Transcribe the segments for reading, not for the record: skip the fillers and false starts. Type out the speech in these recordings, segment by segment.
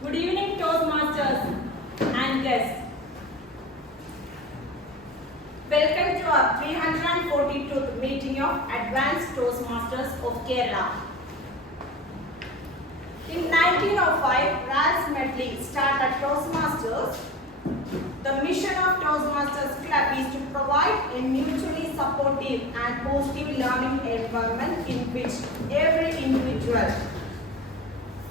Good evening, Toastmasters and guests. Welcome to our 342th meeting of Advanced Toastmasters of Kerala. In 1905, Ralph Medley started Toastmasters. The mission of Toastmasters Club is to provide a mutually supportive and positive learning environment in which every individual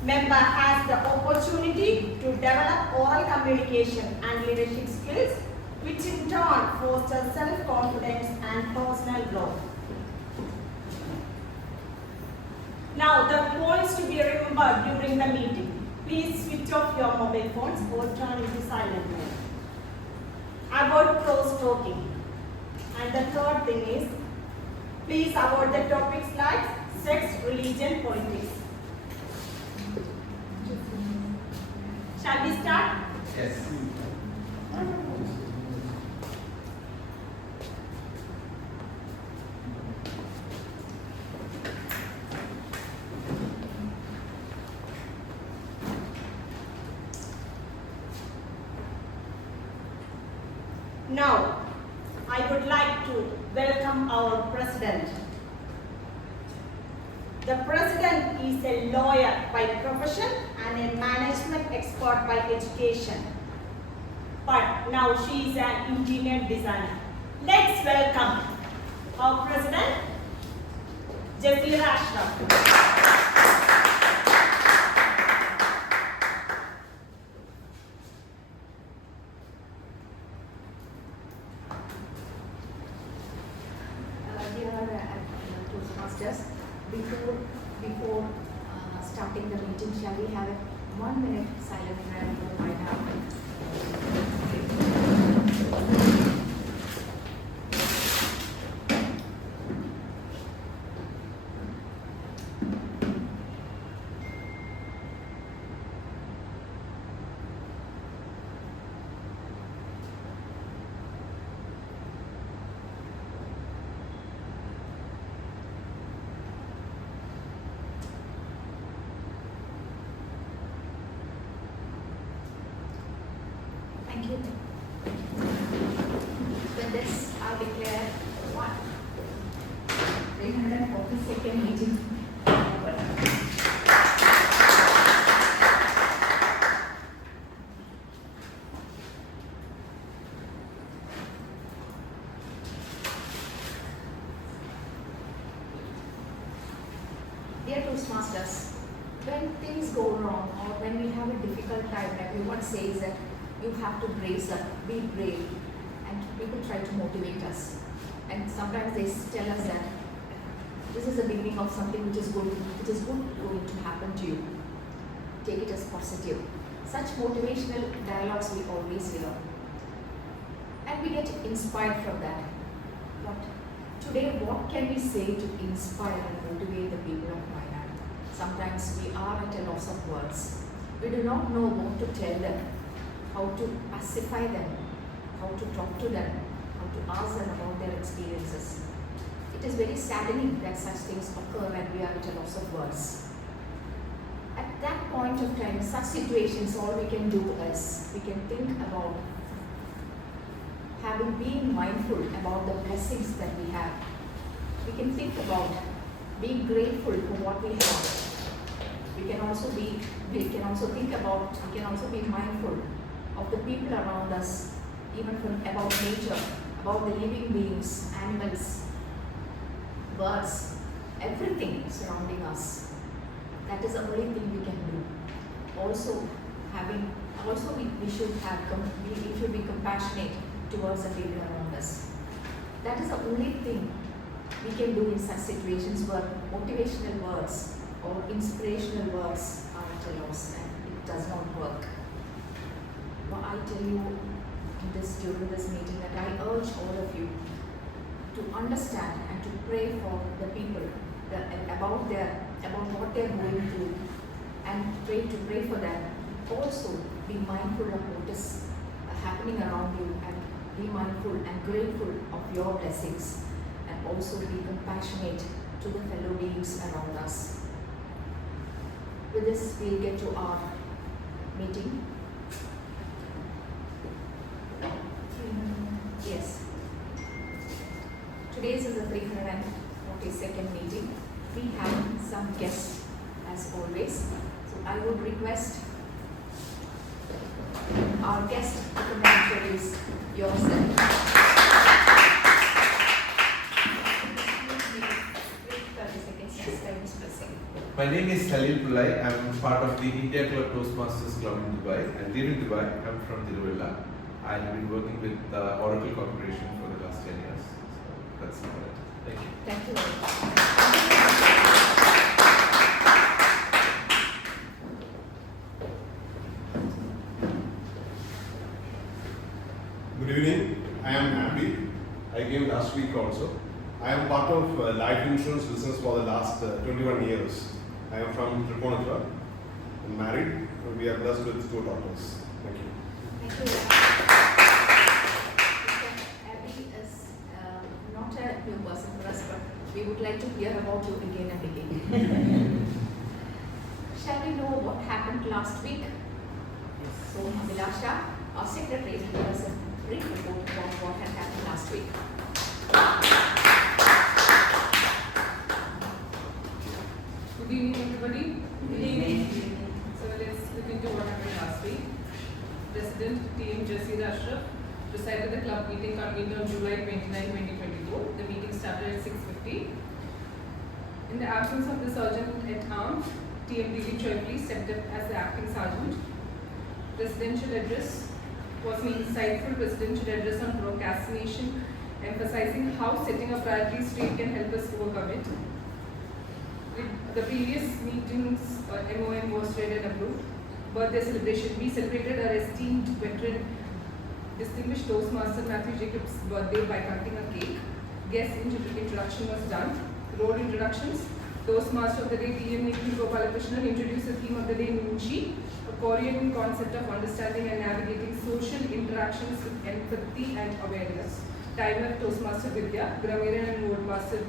member has the opportunity to develop oral communication and leadership skills, which in turn fosters self-confidence and personal growth. Now, the points to be remembered during the meeting. Please switch off your mobile phones or turn into silent mode. Avoid cross-talking. And the third thing is, please avoid the topics like sex, religion, politics. Shall we start? Yes. Now, I would like to welcome our president. The president is a lawyer by profession and a management expert by education. But now she is an interior designer. Let's welcome our president, Jazira Ashraf. Toastmasters, before starting the meeting, shall we have a 1 minute silent prayer for my now? Thank you. With this, I declare 342nd meeting over. Dear Toastmasters, when things go wrong or when we have a difficult time, everyone says that you have to brace up, be brave, and people try to motivate us. And sometimes they tell us that this is the beginning of something which is good going to happen to you. Take it as positive. Such motivational dialogues we always hear. And we get inspired from that. But today, what can we say to inspire and motivate the people of Wayanad? Sometimes we are at a loss of words. We do not know what to tell them, how to pacify them, how to talk to them, how to ask them about their experiences. It is very saddening that such things occur when we are at a loss of words. At that point of time, such situations, all we can do is we can think about being mindful about the blessings that we have. We can think about being grateful for what we have. We can also be mindful of the people around us, even about nature, about the living beings, animals, birds, everything surrounding us. That is the only thing we can do. We should be compassionate towards the people around us. That is the only thing we can do in such situations where motivational words or inspirational words are at a loss and it does not work. But I tell you during this meeting that I urge all of you to understand and to pray for the people about what they are going through and to pray for them. Also be mindful of what is happening around you and be mindful and grateful of your blessings and also be compassionate to the fellow beings around us. With this, we'll get to our meeting. Yes. Today's is the 342nd meeting. We have some guests as always. So I would request our guest to come and introduce yourself. 30 seconds, yes, time is pressing. My name is Salil Pillai. I am part of the India Club Toastmasters Club in Dubai. I live in Dubai. I am from Tiruvalla. I have been working with Oracle Corporation for the last 10 years. So that's about it. Thank you. Thank you very much. Good evening. I am happy. I came last week also. I am part of life insurance business for the last 21 years. I am from Tripunithura. I'm married. We are blessed with 2 daughters. Thank you. Thank you. Abby is not a new person for us, but we would like to hear about you again and again. Shall we know what happened last week? So, Abhilasha, our secretary, will give us a brief report about what had happened last week. Good evening, everybody. Good evening. So let's look into what happened last week. President TM Jasir Ashraf presided the club meeting convened on July 29, 2022. The meeting started at 6:50. In the absence of the sergeant at arms, TM Dilip Choipli stepped up as the acting sergeant. Presidential address was an insightful presidential address on procrastination, emphasizing how setting a priority straight can help us overcome it. The previous meeting's MOM was read and approved. Birthday celebration. We celebrated our esteemed veteran, distinguished Toastmaster Matthew Jacobs' birthday by cutting a cake. Guest introduction was done. Role introductions. Toastmaster of the day, TM Nikhil Gopalakrishnan, introduced the theme of the day, Nunchi, a Korean concept of understanding and navigating social interactions with empathy and awareness. Timer, Toastmaster Vidya, Grammarian and Word Master,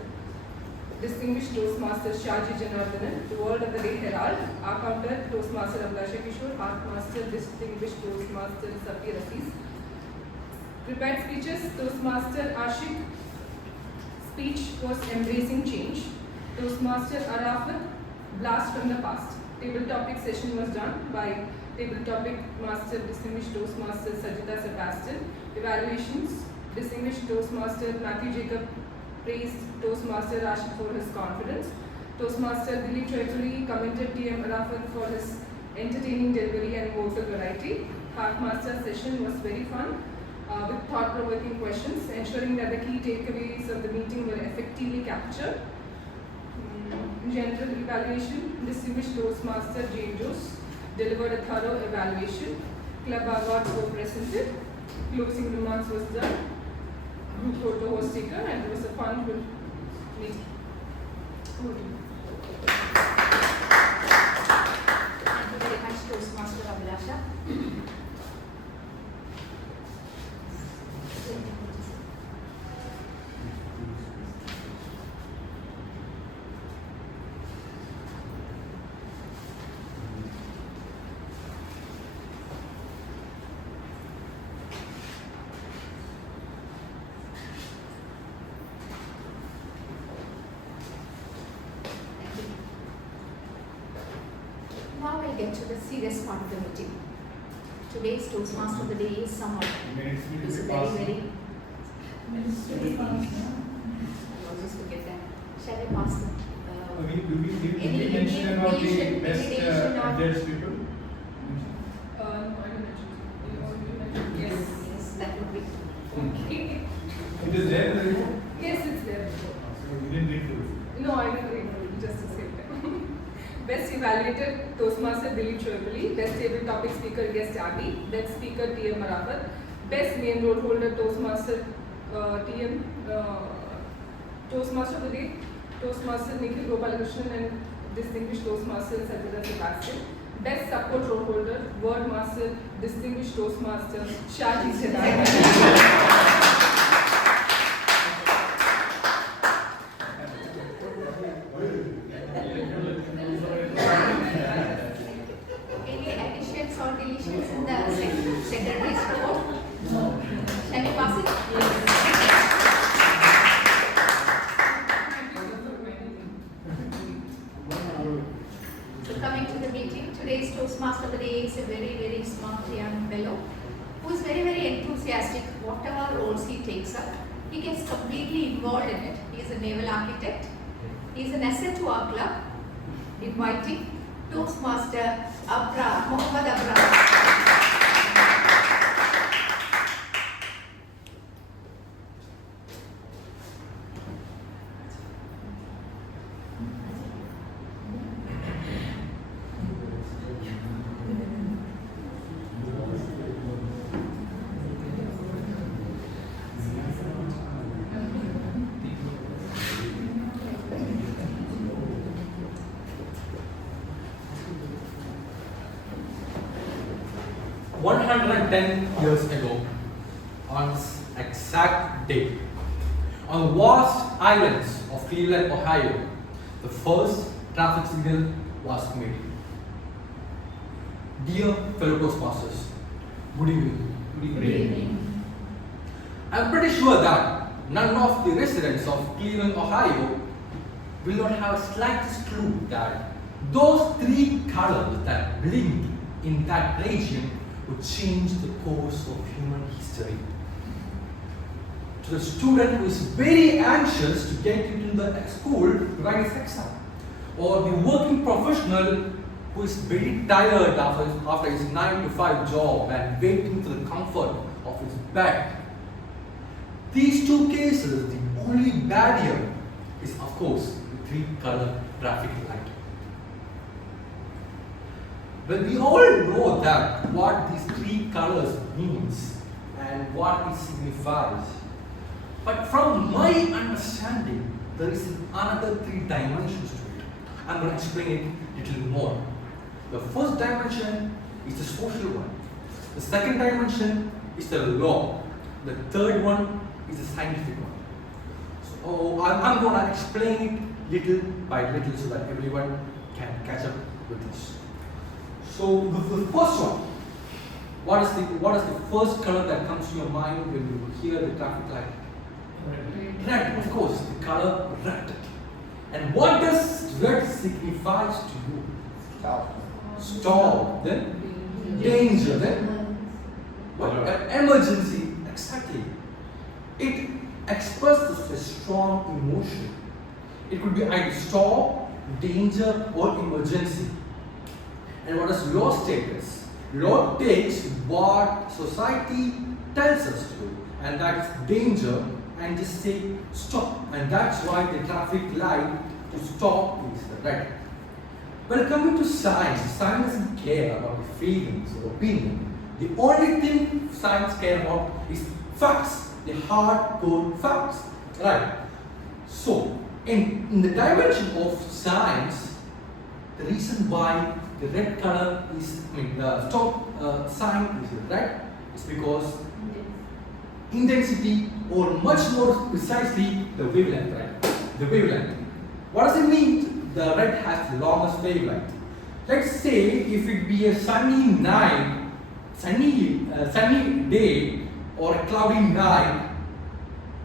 distinguished Toastmaster Shaji Janardhanan, the word of the day Herald, our counter Toastmaster Abhilasha Kishore, Art Master distinguished Toastmaster Safi Rasis. Prepared speeches, Toastmaster Ashik, speech was embracing change. Toastmaster Arafat, blast from the past. Table topic session was done by table topic master distinguished Toastmaster Sajida Sebastian. Evaluations, distinguished Toastmaster Matthew Jacob praised Toastmaster Rashid for his confidence. Toastmaster Dilip Choipli commended TM Arafat for his entertaining delivery and vocal variety. Master session was very fun with thought-provoking questions, ensuring that the key takeaways of the meeting were effectively captured. General evaluation, distinguished Toastmaster Jane Jose delivered a thorough evaluation. Club awards were presented. Closing remarks was done. Photo was taken, and it was a fun meeting. Thank you very much, Toastmaster Abhilasha. Now we'll get to the serious part of the meeting. Today's Toastmaster of the day is someone who is very I always forget that. Shall I pass them? Any mention about the best judged people? No, I will mention. You want me to mention? Yes. Yes, that would be. Okay. It is there in the report? Yes, it's there. So you didn't read through it? No, I didn't read it, just to save time. Best evaluated Toastmaster Dilip Choipli. Best table topic speaker guest Abby. Best speaker TM Arafat. Best main role holder Toastmaster TM Toastmaster of the day Toastmaster Nikhil Gopalakrishnan and distinguished Toastmaster Sajida Sebastian. Best support role holder Word Master distinguished Toastmaster Shaji Janardhanan. Any additions or questions in the secondary school. Shall we pass it? So coming to the meeting, today's Toastmaster of the day is a very, very smart young fellow who is very, very enthusiastic. Whatever roles he takes up, he gets completely involved in it. He is a naval architect. He is an asset to our club. Inviting Toastmaster Mohammed Abra. One 110 years ago, on this exact day, on the vast islands of Cleveland, Ohio, the first traffic signal was made. Dear fellow Toastmasters, good evening. Good evening. I'm pretty sure that none of the residents of Cleveland, Ohio will not have slightest clue that those three colors that blinked in that region would change the course of human history. To the student who is very anxious to get into the school to write his exam, or the working professional who is very tired after his 9 to 5 job and waiting for the comfort of his bed. These two cases, the only barrier is of course the three-color traffic light. Well, we all know that what these three colors means and what it signifies. But from my understanding, there is another three dimensions to it. I'm going to explain it a little more. The first dimension is the social one. The second dimension is the law. The third one is the scientific one. So I'm going to explain it little by little so that everyone can catch up with this. So the first one, what is the first color that comes to your mind when you hear the traffic light? Red, of course, the color red. And what does red signifies to you? Stop. Then danger. Then what? Emergency. Exactly. It expresses a strong emotion. It could be either stop, danger, or emergency. And what does law status? Law takes what society tells us to do, and that's danger, and just say stop. And that's why the traffic light to stop is the red. Well, coming to science, science doesn't care about the feelings or opinion. The only thing science cares about is facts, the hardcore facts, right? So, in the dimension of science, the reason why the red color is, the stop sign is red is because intensity, or much more precisely, the wavelength, right? The wavelength. What does it mean? The red has the longest wavelength. Let's say if it be a sunny night, sunny day, or a cloudy night,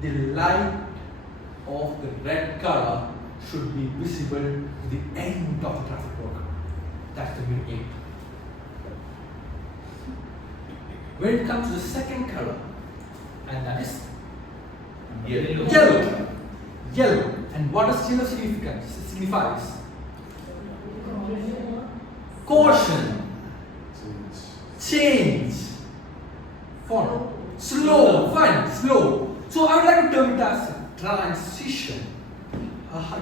the light of the red color should be visible to the end of the traffic work. That's the main aim. When it comes to the second color, and that is yellow. Yellow. And what does yellow signifies? Caution. Change. Fun. Slow. Fun. Slow. So I would like to term it as transition.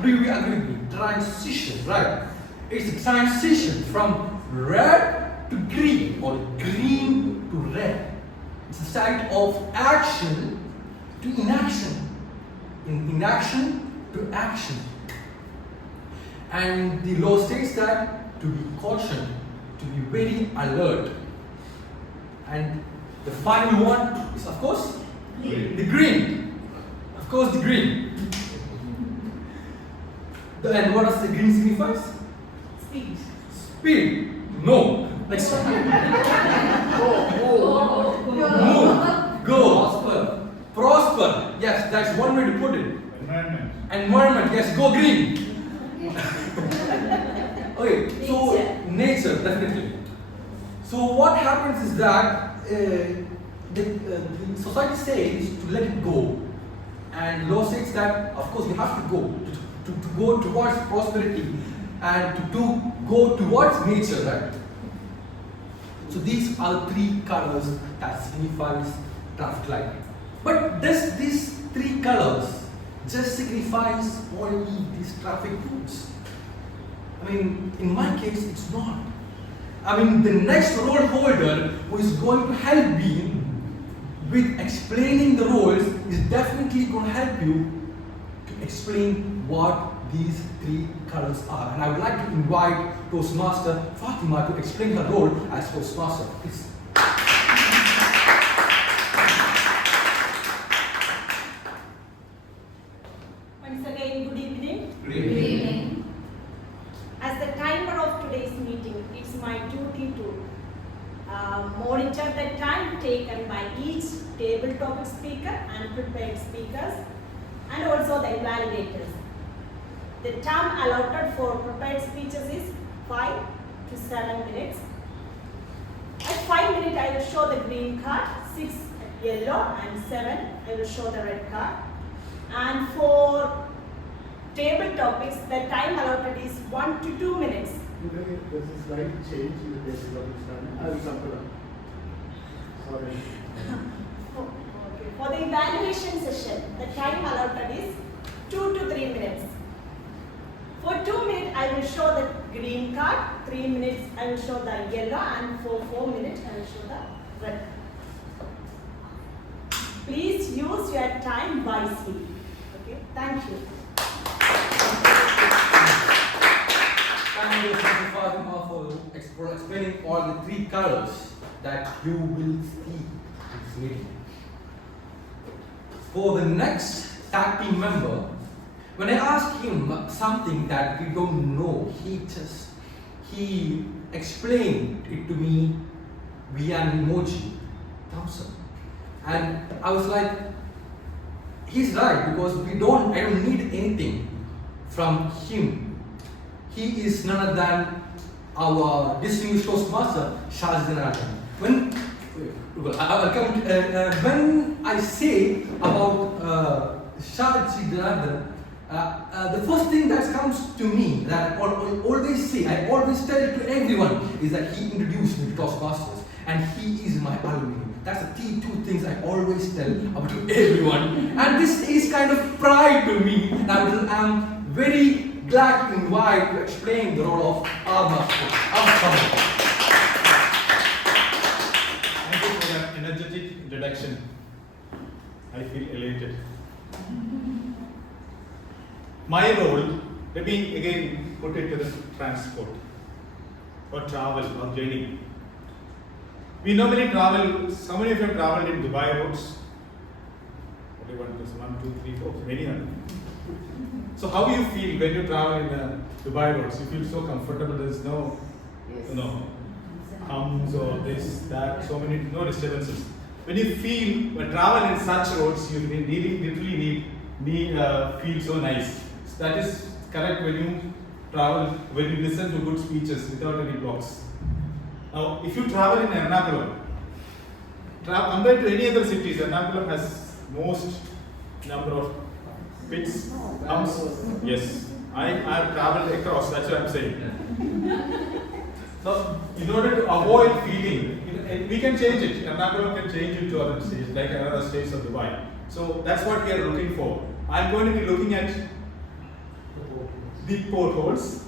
Do you agree with me? Transition, right? It's a transition from red to green, or green to red. It's a state of action to inaction, inaction to action. And the law states that to be cautioned, to be very alert. And the final one is, of course, the green. Of course, the green. And what does the green signifies? Speed. Speed. No. Next one. So what happens is that the society says to let it go, and law says that of course we have to go to go towards prosperity and to go towards nature, right? So these are the three colors that signifies traffic light. But does these three colors just signifies only these traffic rules? I mean, in my case, it's not. I mean, the next role holder who is going to help me with explaining the roles is definitely going to help you to explain what these three colors are. And I would like to invite Toastmaster Fatima to explain her role as Toastmaster. Please. Once again, good evening. Good evening. As the timer of today's meeting, it's my duty to monitor the time taken by each table topic speaker and prepared speakers, and also the evaluators. The time allotted for prepared speeches is 5 to 7 minutes. At 5 minutes, I will show the green card, 6 yellow, and 7 I will show the red card. And for table topics, the time allotted is 1 to 2 minutes. There's a slight change in the table of standing. I will sample up. Sorry. Okay. For the evaluation session, the time allotted is 2 to 3 minutes. For 2 minutes, I will show the green card. 3 minutes, I will show the yellow, and for 4 minutes, I will show the red. Please use your time wisely. Okay. Thank you. Thank you, Fatima, for explaining all the three colors that you will see in this meeting. For the next tag team member, when I asked him something that we don't know, he explained it to me via an emoji, thumbs up. And I was like, he's right, because I don't need anything from him. He is none other than our distinguished Toastmaster, Shaz Janardhan. When I say about Shaz Janardhan, the first thing that comes to me, that I always say, I always tell it to everyone, is that he introduced me to Toastmasters, and he is my alumni. That's the two things I always tell about to everyone, and this is kind of pride to me. And I'm very glad to invite to explain the role of our master, our father. Thank you for that energetic introduction. I feel elated. My role, let me again put it to the transport or travel or journey. We normally travel, so many of you have traveled in Dubai roads. Only 1, 2, 3, 4, many are. So how do you feel when you travel in Dubai roads? You feel so comfortable, there is no hums or this, that, so many, no disturbances. When you travel in such roads, you literally feel so nice. So that is correct when you travel, when you listen to good speeches without any blocks. Now, if you travel in Ernakulam, compared to any other cities, Ernakulam has most number of pits, humps. Yes, I have traveled across, that's what I'm saying. Now, in order to avoid feeling, we can change it. Ernakulam can change it to other states, like other states of Dubai. So that's what we are looking for. I'm going to be looking at the potholes,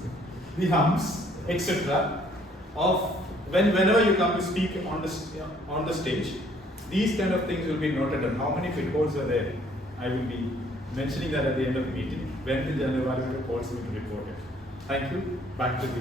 the humps, etc. of whenever you come to speak on the stage. These kind of things will be noted and how many pitfalls are there. I will be mentioning that at the end of the meeting when the general evaluator calls me to report it. Thank you. Back to you.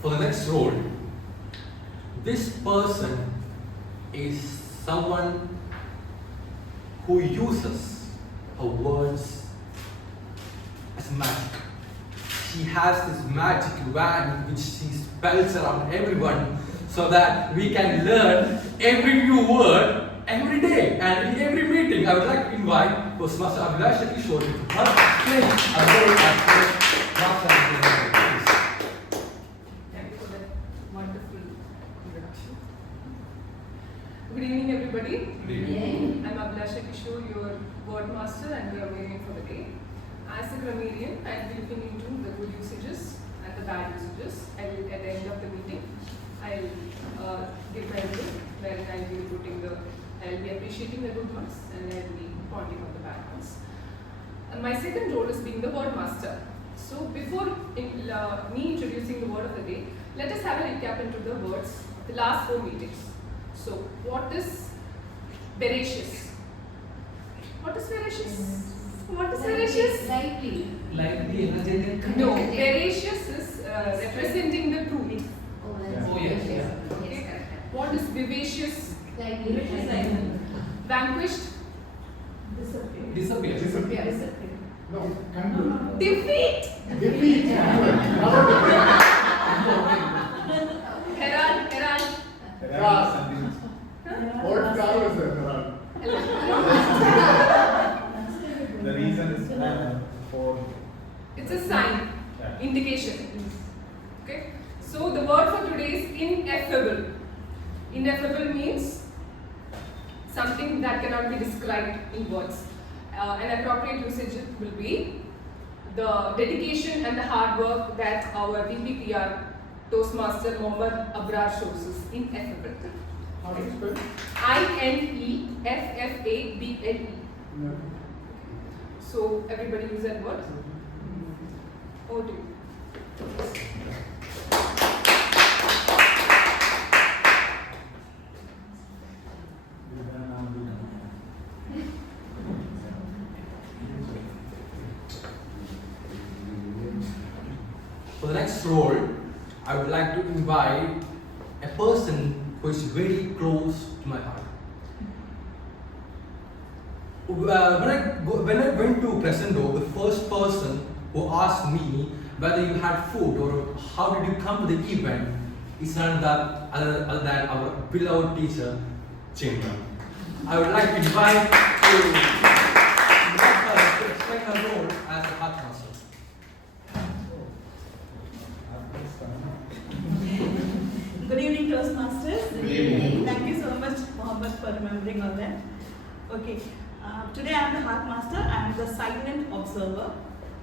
For the next role, this person is someone who uses her words as magic. she has this magic wand which she spells around everyone so that we can learn every new word every day and in every meeting. I would like to invite Postmaster Abhilash Kishore to explain a word as Thank you for that wonderful introduction. Good evening, everybody. I'm Abhilasha Kishore, your word master and grammarian for the day. As a grammarian, I'll be looking into the good usages and the bad usages. At the end of the meeting, I'll give my review, wherein I'll be appreciating the good ones and I'll be pointing out the bad ones. And my second role is being the word master. So before me introducing the word of the day, let us have a recap into the words of the last 4 meetings. So what is veracious? What is veracious? What is veracious? Lively. Lively, energetic. No, veracious is representing the truth. Oh, Oh, yes, yeah. Okay. What is vivacious? Lively. Vanquished? Disappear. No, can Defeat? defeat. Herald? What flower is that? The reason is for It's a sign, indication. Okay. So the word for today is ineffable. Ineffable means something that cannot be described in words. An appropriate usage will be the dedication and the hard work that our VPPR Toastmaster Mohammad Abrar shows us. Ineffable. How do you spell? INEFFABLE. So everybody use that word. Over to you. For the next role, I would like to invite a person who is very close to my heart. When I went to Crescendo, the first person who asked me whether you had food or how did you come to the event is none other than our beloved teacher, Chinna. I would like to invite her to explain her role as a heart master. Good evening, Toastmasters. Good evening. Thank you so much, Mohammed, for remembering all that. Okay, today I am the Heart Master. I am the silent observer.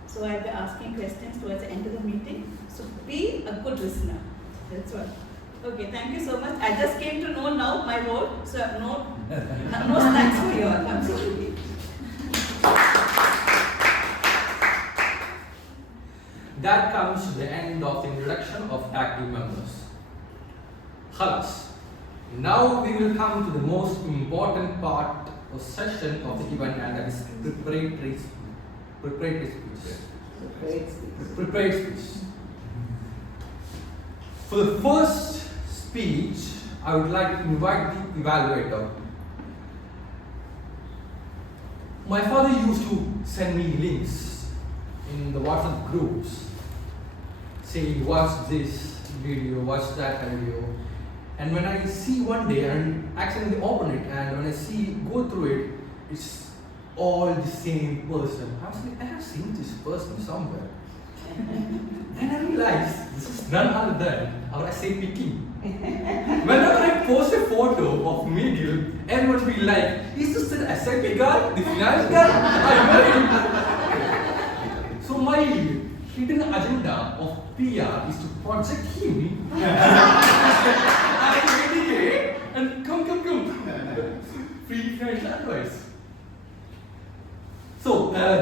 So I'll be asking questions towards the end of the meeting. So be a good listener. That's all. Okay, thank you so much. I just came to know now my role. So no snacks for you all. I'm sorry. That comes to the end of the introduction of active members. Khalas. Now we will come to the most important part or session of the event, and that is preparatory speech. Prepared speech. For the first speech, I would like to invite the evaluator. My father used to send me links in the WhatsApp groups saying, watch this video, watch that video. And when I see one day and accidentally open it, and when I go through it, it's all the same person. I was like, I have seen this person somewhere. And I realized this is none other than our SAP king. Whenever I post a photo of Miguel, everyone will be like, is this the SAP guy, the finance guy? I know him. So my hidden agenda of PR is to project him and come. Free financial advice. So,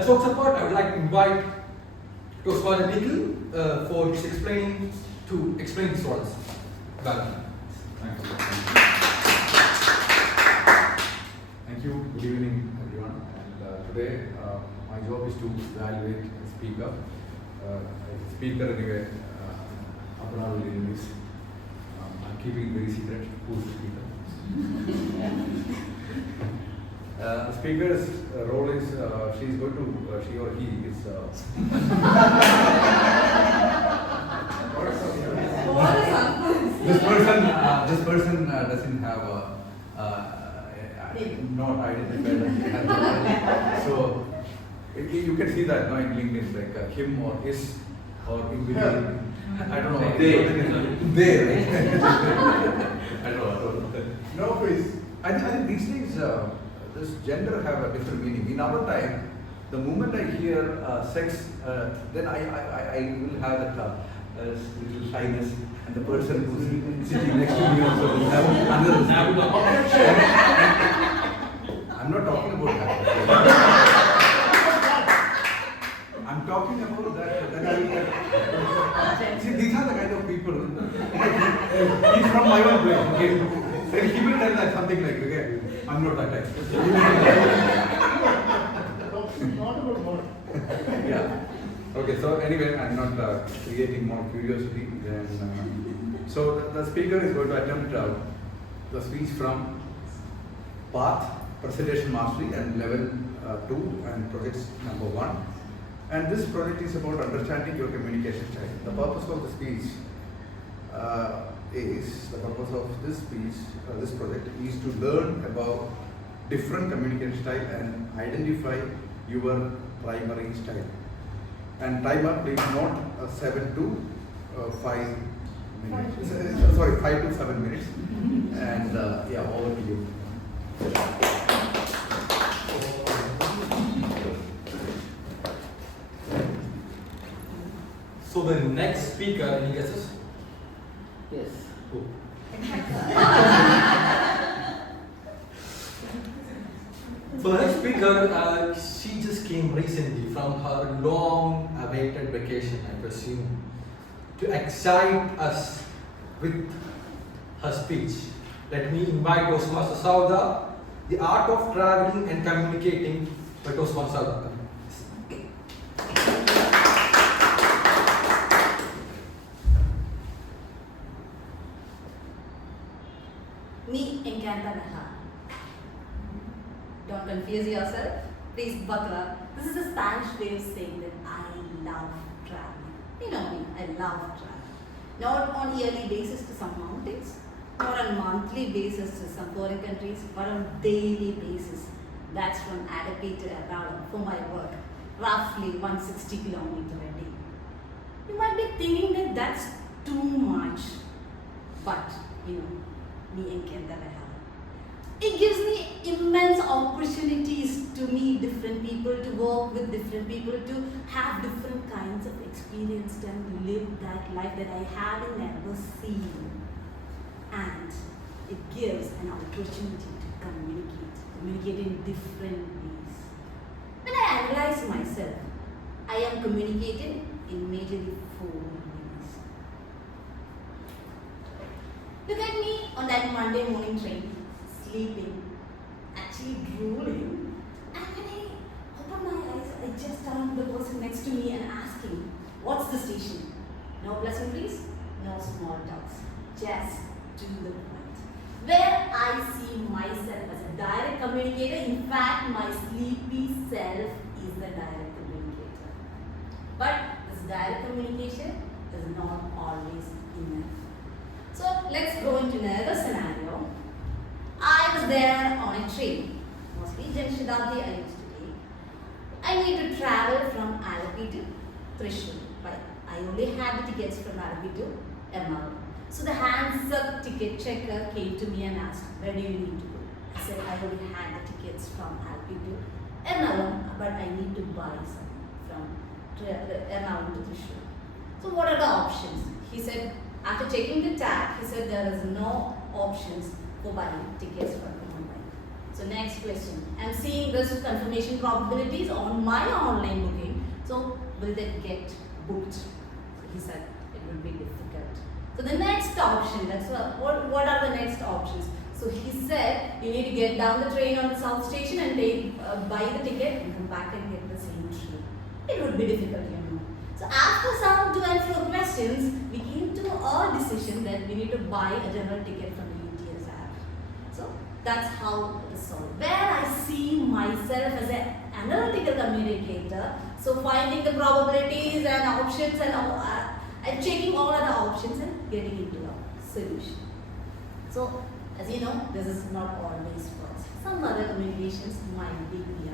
jokes apart, I would like to invite Toastmaster Nikhil for his explain his roles. Welcome. Thank you. Good evening, everyone. And today, my job is to evaluate a speaker. Speaker anyway, Abrar will do this. I'm keeping it very secret. Who's the speaker? The speaker's role is she or he is can see that now in LinkedIn, like him or his or in between. I don't know. They. Right? I don't know. No, please. I think these days this gender have a different meaning. In our time, the moment I hear sex, then I will have that little shyness, and the person who's sitting next to me also will have another. I'm not talking about that. I'm talking about that. See, these are the kind of people. He's from my own place. Okay? Then he will tell that something like, okay, I'm not that type. Not about more. Yeah. Okay, so anyway, I'm not creating more curiosity. Then, so the speaker is going to attempt the speech from path, presentation mastery, and level 2 and projects number 1. And this project is about understanding your communication style. The purpose of the speech this project is to learn about different communication style and identify your primary style. And timer, please note 7 to 5 minutes. Sorry, 5 to 7 minutes. And yeah, over to you. So the next speaker, any guesses? Yes. Who? So the next speaker, she just came recently from her long-awaited vacation, I presume, to excite us with her speech. Let me invite Toastmaster Sauda, the art of traveling and communicating by Toastmaster Sauda. Me encanta viajar. Don't confuse yourself. Please buckle up. This is a Spanish way of saying that I love traveling. You know me, I love traveling. Not on yearly basis to some mountains, not on monthly basis to some foreign countries, but on daily basis. That's from ATK to Ernakulam for my work. Roughly 160 kilometers a day. You might be thinking that that's too much, but you know, me encanta viajar. It gives me immense opportunities to meet different people, to work with different people, to have different kinds of experience and live that life that I haven't ever seen. And it gives an opportunity to communicate in different ways. When I analyze myself, I am communicating in majorly 4 ways. Look at me on that Monday morning train, sleeping, actually drooling, and when I open my eyes, I just turn to the person next to me and ask him, what's the station? No pleasantries, no small talks, just to the point. Where I see myself as a direct communicator, in fact, my sleepy self is the direct communicator. But this direct communication is not always enough. So let's go into another scenario. I was there on a train, mostly Janshadabdi I used to take. I need to travel from Alapi to Thrissur, but I only had the tickets from Alapi to Ernakulam. So the hands-up ticket checker came to me and asked, where do you need to go? I said, I already had the tickets from Alapi to Ernakulam, but I need to buy some from Ernakulam to Thrissur. So what are the options? He said, after checking the tag, he said there is no options for buying tickets from online. So next question. I'm seeing this confirmation probabilities on my online booking. So will that get booked? So he said it will be difficult. So the next option, that's what are the next options? So he said you need to get down the train on the south station and buy the ticket and come back and get the same train. It would be difficult, you know. So after some to and fro questions, we came to a decision that we need to buy a general ticket from the UTS app. So that's how it is solved. Where I see myself as an analytical communicator, so finding the probabilities and options and checking all other options and getting into a solution. So as you know, this is not always works. Some other communications might be clear.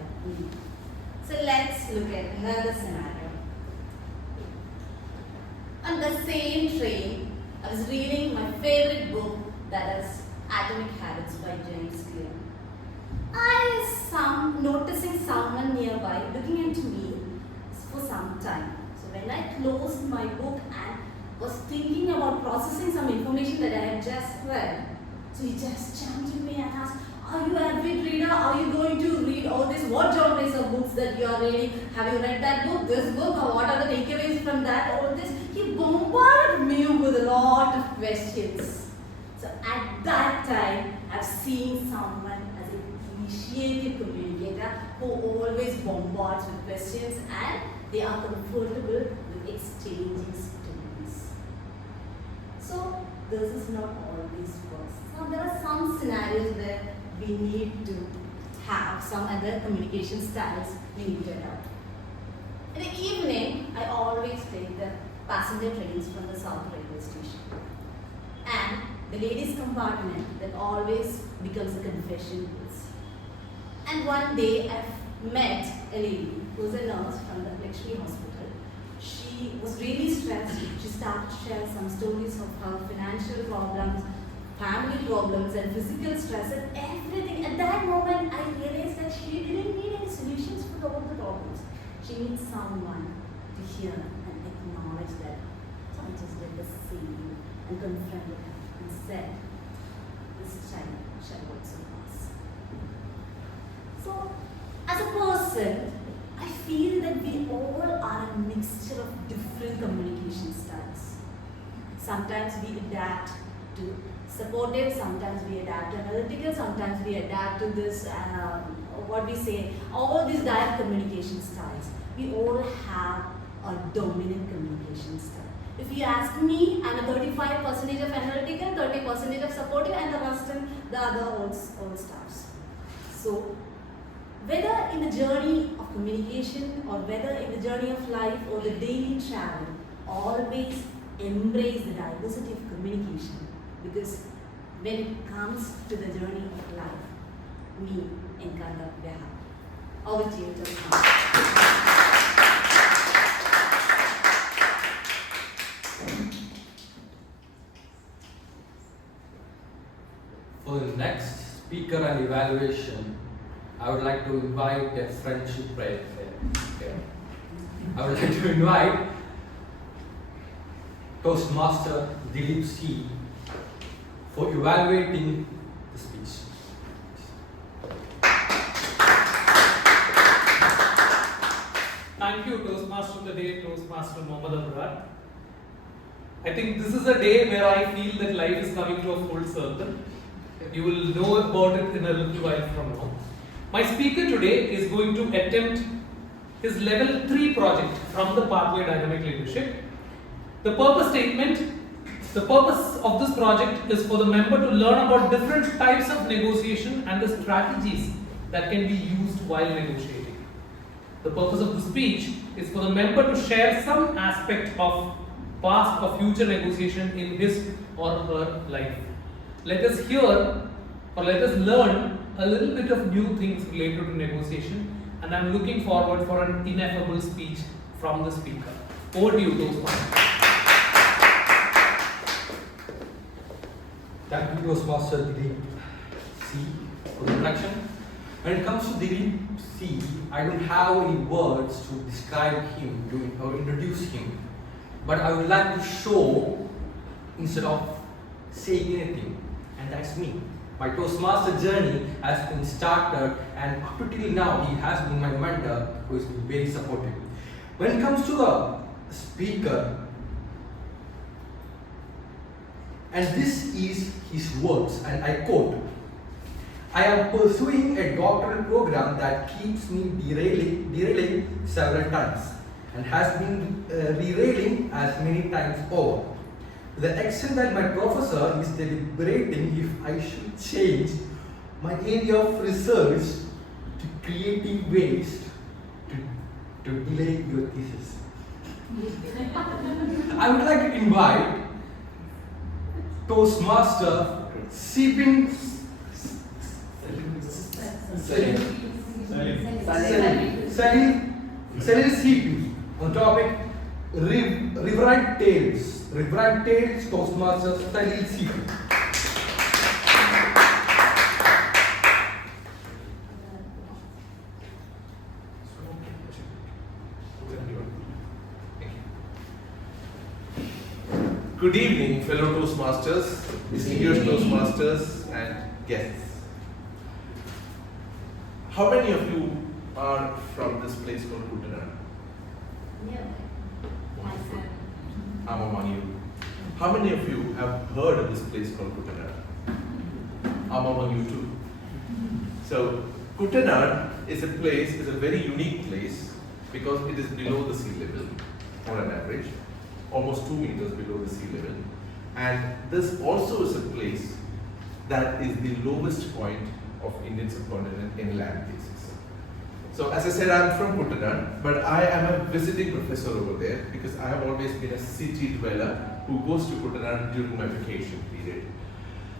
So let's look at another scenario. On the same train, I was reading my favorite book, that is Atomic Habits by James Clear. I was noticing someone nearby looking into me for some time. So when I closed my book and was thinking about processing some information that I had just read, so he just jumped to me and asked, "Are you an avid reader? Are you going to read all this? What genres of books that you are reading? Have you read that book, this book, or what are the takeaways from that? All this." He bombarded me with a lot of questions. So at that time, I've seen someone as an initiated communicator who always bombards with questions and they are comfortable with exchanging stories. So this is not always works. Now there are some scenarios where we need to have some other communication styles we need to adopt. In the evening, I always take the passenger trains from the South Railway Station. And the ladies' compartment that always becomes a confession booth. And one day I've met a lady who was a nurse from the Lakshmi Hospital. She was really stressed. She started to share some stories of her financial problems, family problems, and physical stress and everything. At that moment, I realized that she didn't need any solutions for all the problems. She needs someone to hear and acknowledge that someone just did the same and confronted her and said, "This child shall also pass." So, as a person, I feel that we all are a mixture of different communication styles. Sometimes we adapt to supportive, sometimes we adapt to analytical, sometimes we adapt to this, all these direct communication styles. We all have a dominant communication style. If you ask me, I'm a 35% of analytical, 30% of supportive, and the rest in the other all staffs. So, whether in the journey of communication or whether in the journey of life or the daily travel, always embrace the diversity of communication, because when it comes to the journey of life, me and Kanda Vyaha. Over to you, Tosma. For the next speaker and evaluation, I would like to invite a friendship prayer. Okay. I would like to invite Toastmaster Dilip C for evaluating the speech. Thank you, Toastmaster of the Day, Toastmaster Mohammad Abrar. I think this is a day where I feel that life is coming to a full circle. You will know about it in a little while from now. My speaker today is going to attempt his level 3 project from the Pathway Dynamic Leadership. The purpose of this project is for the member to learn about different types of negotiation and the strategies that can be used while negotiating. The purpose of the speech is for the member to share some aspect of past or future negotiation in his or her life. Let us hear or let us learn a little bit of new things related to negotiation, and I am looking forward for an ineffable speech from the speaker. Over to you, Toastmaster. Thank you, Toastmaster Dilip C for the introduction. When it comes to Dilip C, I don't have any words to describe him or introduce him, but I would like to show instead of saying anything, and that's me. My Toastmaster journey has been started, and up to till now, he has been my mentor who has been very supportive. When it comes to the speaker, and this is his words, and I quote, "I am pursuing a doctoral program that keeps me derailing several times and has been derailing as many times over. To the extent that my professor is deliberating if I should change my area of research to creative ways to delay your thesis." I would like to invite Toastmaster Salim Salil CP on topic Riverine Tales. Riverine Tales Toastmasters Salil CP. Good evening, fellow Toastmasters, distinguished Toastmasters, and guests. How many of you are from this place called Kutanad? I'm among you. How many of you have heard of this place called Kutanad? I'm among you too. So, Kutanad is a place, is a very unique place because it is below the sea level on an average, almost 2 meters below the sea level. And this also is a place that is the lowest point of Indian subcontinent in land basis. So as I said, I'm from Kutanad, but I am a visiting professor over there because I have always been a city dweller who goes to Kutanad during my vacation period.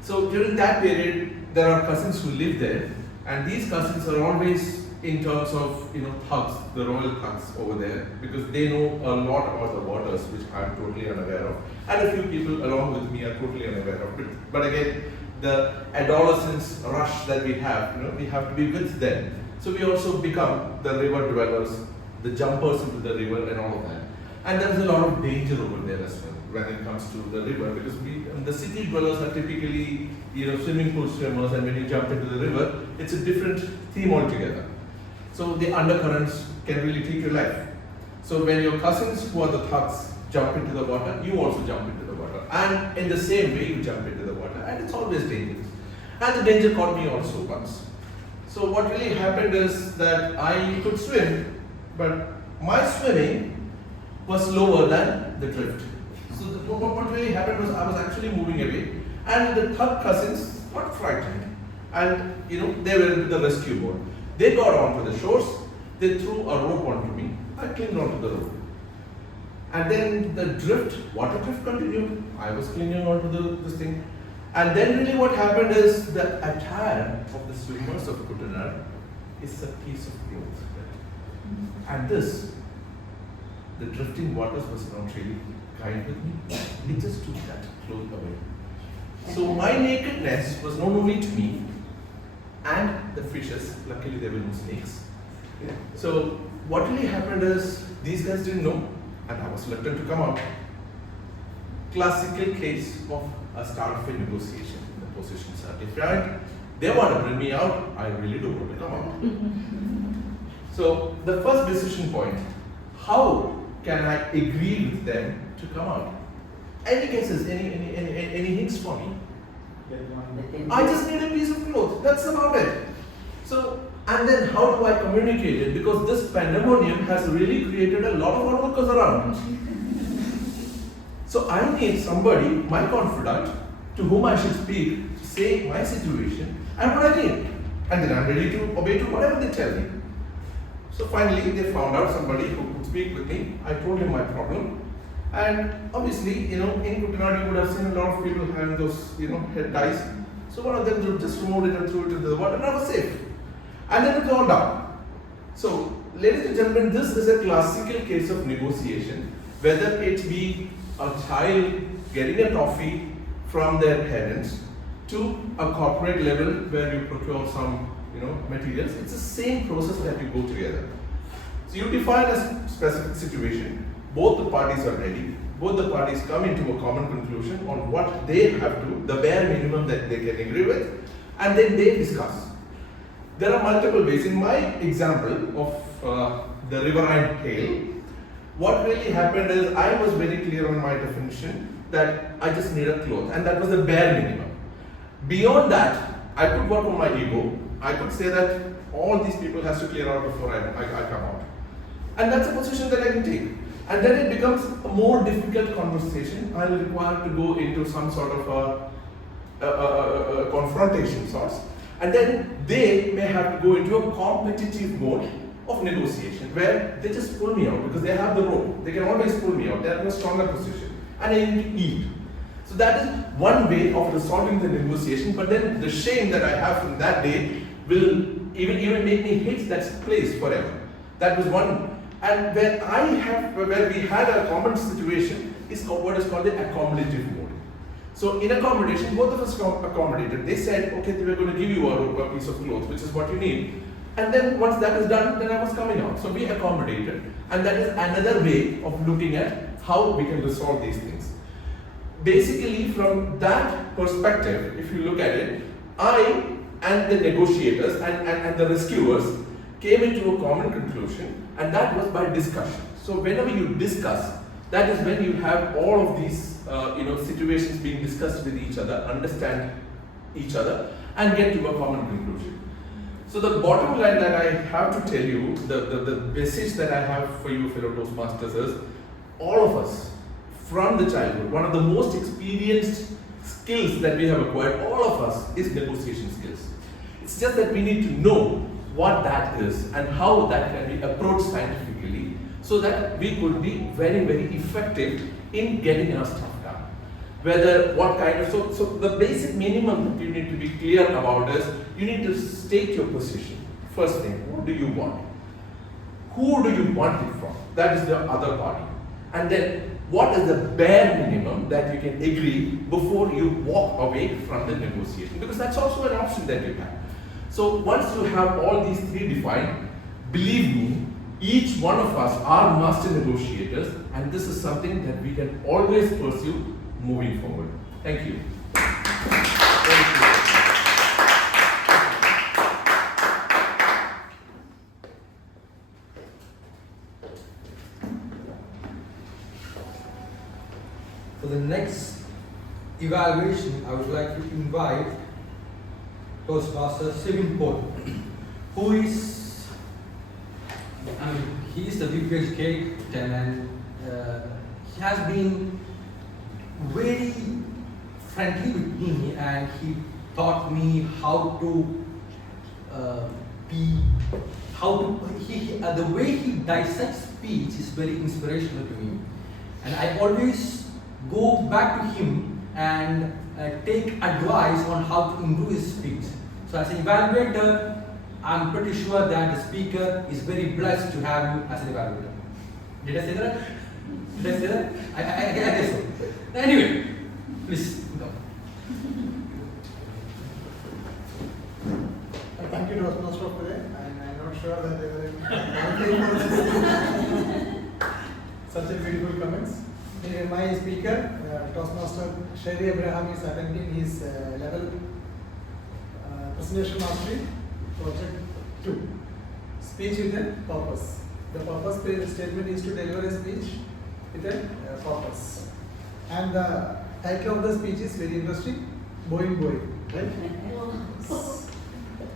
So during that period, there are cousins who live there, and these cousins are always in terms of, thugs, the royal thugs over there, because they know a lot about the waters, which I'm totally unaware of, and a few people along with me are totally unaware of it. But again, the adolescence rush that we have to be with them. So we also become the river dwellers, the jumpers into the river and all of that. And there's a lot of danger over there as well when it comes to the river, because the city dwellers are typically swimming pool swimmers, and when you jump into the river, it's a different theme altogether. So the undercurrents can really take your life. So when your cousins who are the thugs jump into the water, you also jump into the water. And in the same way, you jump into the water, and it's always dangerous. And the danger caught me also once. So what really happened is that I could swim, but my swimming was lower than the drift. So what really happened was I was actually moving away, and the thug cousins got frightened, and they were in the rescue boat. They got onto the shores, they threw a rope onto me, I clinged onto the rope. And then the water drift continued, I was clinging onto this thing. And then really what happened is the attire of the swimmers of Kutanad is a piece of cloth. And the drifting waters was not really kind with me. It just took that cloth away. So my nakedness was known only to me and the fishes. Luckily there were no snakes. So what really happened is these guys didn't know, and I was reluctant to come out. Classical case of a start of a negotiation. The positions are different. They want to bring me out. I really don't want to come out. So the first decision point: how can I agree with them to come out? Any cases? Any hints for me? I just need a piece of cloth. That's about it. So, and then how do I communicate it? Because this pandemonium has really created a lot of onlookers around. So I need somebody, my confidant, to whom I should speak, to say my situation and what I need. And then I'm ready to obey to whatever they tell me. So finally, they found out somebody who could speak with me. I told him my problem. And obviously, in Kutanad, you would have seen a lot of people having those, head ties. So one of them just removed it and threw it into the water, and I was safe. And then it was all done. So, ladies and gentlemen, this is a classical case of negotiation, whether it be a child getting a toffee from their parents to a corporate level where you procure some, materials. It's the same process that you go together. So you define a specific situation. Both the parties are ready. Both the parties come into a common conclusion on what they have to, the bare minimum that they can agree with, and then they discuss. There are multiple ways. In my example of the riverine tale, what really happened is I was very clear on my definition that I just need a cloth, and that was the bare minimum. Beyond that, I could work on my ego. I could say that all these people has to clear out before I come out. And that's a position that I can take. And then it becomes a more difficult conversation. I'll require to go into some sort of a confrontation sorts. And then they may have to go into a competitive mode of negotiation where they just pull me out because they have the rope. They can always pull me out. They are in a stronger position. And I need to eat. So that is one way of resolving the negotiation. But then the shame that I have from that day will even make me hate that place forever. That was one. And where we had a common situation is what is called the accommodative mode. So in accommodation, both of us accommodated. They said, okay, we're going to give you a piece of clothes, which is what you need. And then once that is done, then I was coming out. So we accommodated. And that is another way of looking at how we can resolve these things. Basically, from that perspective, if you look at it, I and the negotiators and the rescuers came into a common conclusion, and that was by discussion. So whenever you discuss, that is when you have all of these situations being discussed with each other, understand each other, and get to a common conclusion. So the bottom line that I have to tell you, the message that I have for you fellow Toastmasters is, all of us from the childhood, one of the most experienced skills that we have acquired, all of us, is negotiation skills. It's just that we need to know what that is and how that can be approached scientifically so that we could be very, very effective in getting our stuff done. Whether what kind of, so the basic minimum that you need to be clear about is, you need to state your position. First thing, what do you want? Who do you want it from? That is the other party. And then, what is the bare minimum that you can agree before you walk away from the negotiation? Because that's also an option that you have. So once you have all these three defined, believe me, each one of us are master negotiators, and this is something that we can always pursue moving forward. Thank you. For the next evaluation, I would like to invite Toastmaster Sivin Paul, who is, he is the VPHK and he has been very friendly with me, and he taught me how to the way he dissects speech is very inspirational to me, and I always go back to him and take advice on how to improve his speech. So as an evaluator, I'm pretty sure that the speaker is very blessed to have you as an evaluator. Did I say that? Did I say that? I guess so. Anyway, please go. Thank you, Toastmaster, for today. I'm not sure that they were such a beautiful comments. My speaker, Toastmaster Sherry Abraham, is attending his level presentation mastery project 2. Speech with a purpose. The purpose statement is to deliver a speech with a purpose. And the title of the speech is very interesting, Boing Boing, right?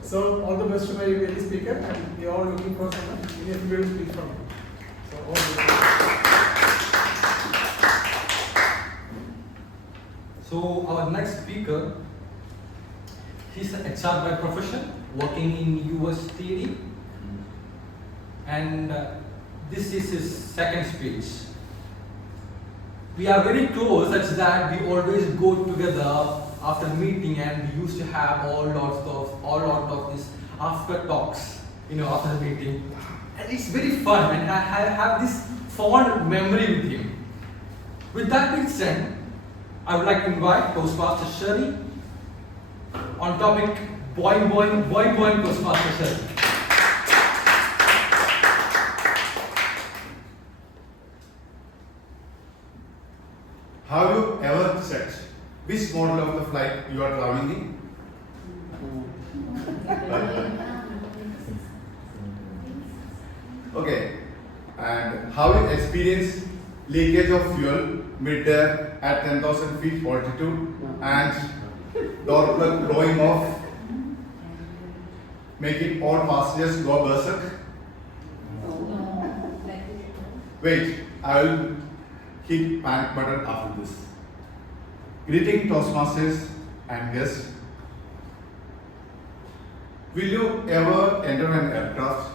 So all the best to my very speaker, and we are all looking for someone who will speak from him. So all the best. So our next speaker, he's an HR by profession, working in US TD, and this is his second speech. We are very close, such that we always go together after meeting, and we used to have all lots of these after talks, after the meeting, and it's very fun, and I have this fond memory with him. With that being said, I would like to invite Toastmaster Sherry on topic Boing Boing Boing Boing. Toastmaster Sherry. Have you ever checked which model of the flight you are traveling in? Okay. And have you experienced leakage of fuel mid-air at 10,000 feet altitude and door plug blowing off, making all passengers go berserk? Wait, I will hit panic button after this. Greeting Toastmasters and guests. Will you ever enter an aircraft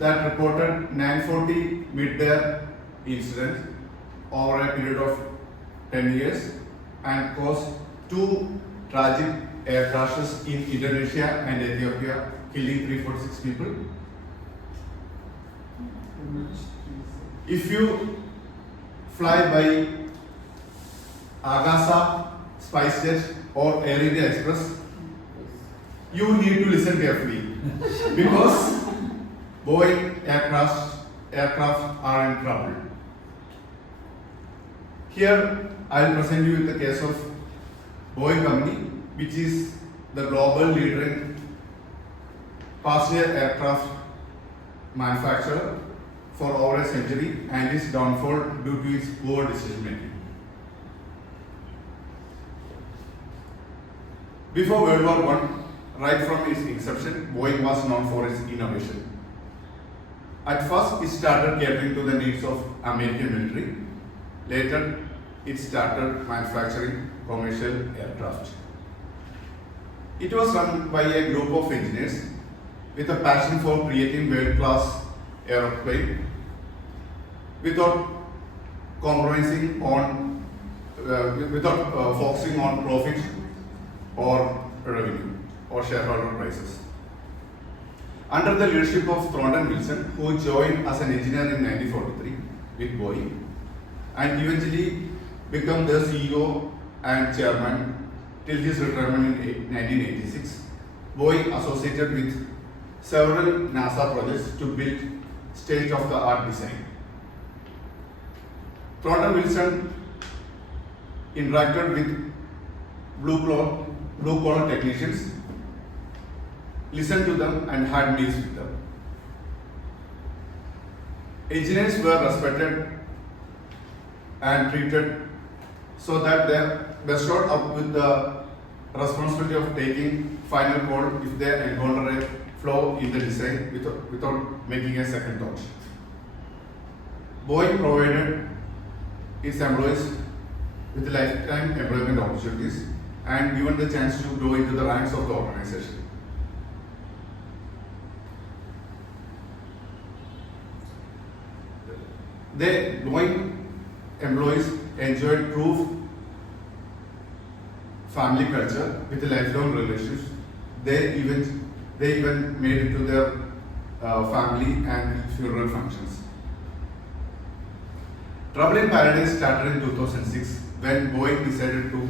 that reported 940 mid-air incident over a period of 10 years and caused 2 tragic air crashes in Indonesia and Ethiopia, killing 346 people. If you fly by Agasa, SpiceJet or Air India Express, you need to listen carefully because Boeing aircraft are in trouble. Here I will present you with the case of Boeing company, which is the global leader in passenger aircraft manufacturer for over a century and its downfall due to its poor decision making. Before World War I, right from its inception, Boeing was known for its innovation. At first, it started catering to the needs of American military. Later, it started manufacturing commercial aircraft. It was run by a group of engineers with a passion for creating world-class aeroplane without compromising on, without focusing on profit or revenue or shareholder prices. Under the leadership of Thornton Wilson, who joined as an engineer in 1943 with Boeing and eventually became the CEO and chairman till his retirement in 1986, Boeing associated with several NASA projects to build state-of-the-art design. Thornton Wilson interacted with blue-collar technicians, listened to them and had meals with them. Engineers were respected and treated so that they were showed up with the responsibility of taking final call if they encounter a flaw in the design without making a second thought. Boeing provided its employees with lifetime employment opportunities and given the chance to grow into the ranks of the organization. Boeing employees enjoyed true family culture with lifelong relationships. They even made it to their family and funeral functions. Trouble in Paradise started in 2006 when Boeing decided to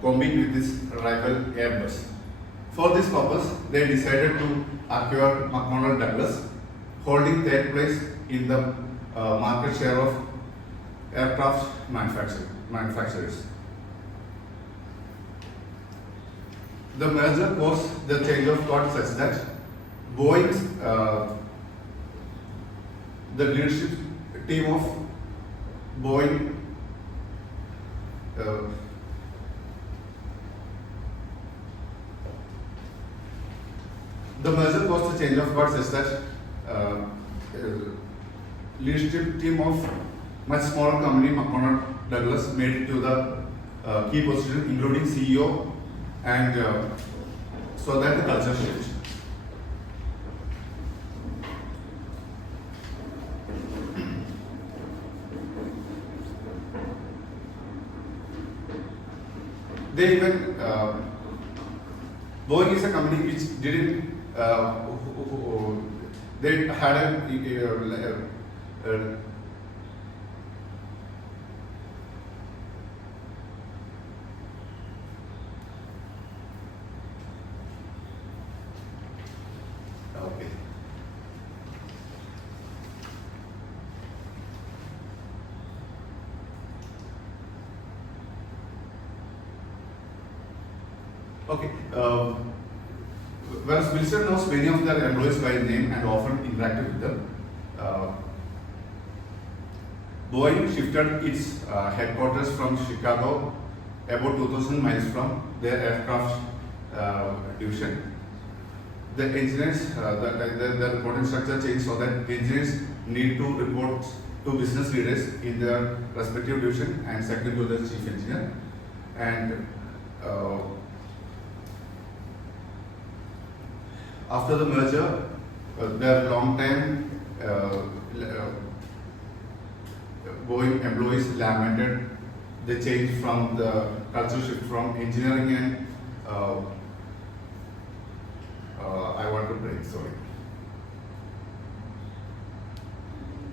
compete with its rival Airbus. For this purpose, they decided to acquire McDonnell Douglas, holding third place in the market share of aircraft manufacturers. The merger caused the change of guard such that Boeing's the leadership team of Boeing the merger caused the change of guard such that leadership team of much smaller company McDonnell Douglas made it to the key position, including CEO, and so that the culture shifted. They even Boeing is a company which didn't they had a okay. Okay. Whereas Wilson knows many of their employees by name and often interacted with them, Boeing shifted its headquarters from Chicago about 2,000 miles from their aircraft division. The engineers, the reporting structure changed so that engineers need to report to business leaders in their respective division and second to the chief engineer. And after the merger, their long-time Boeing employees lamented the change from the cultural shift from engineering and I want to break. Sorry.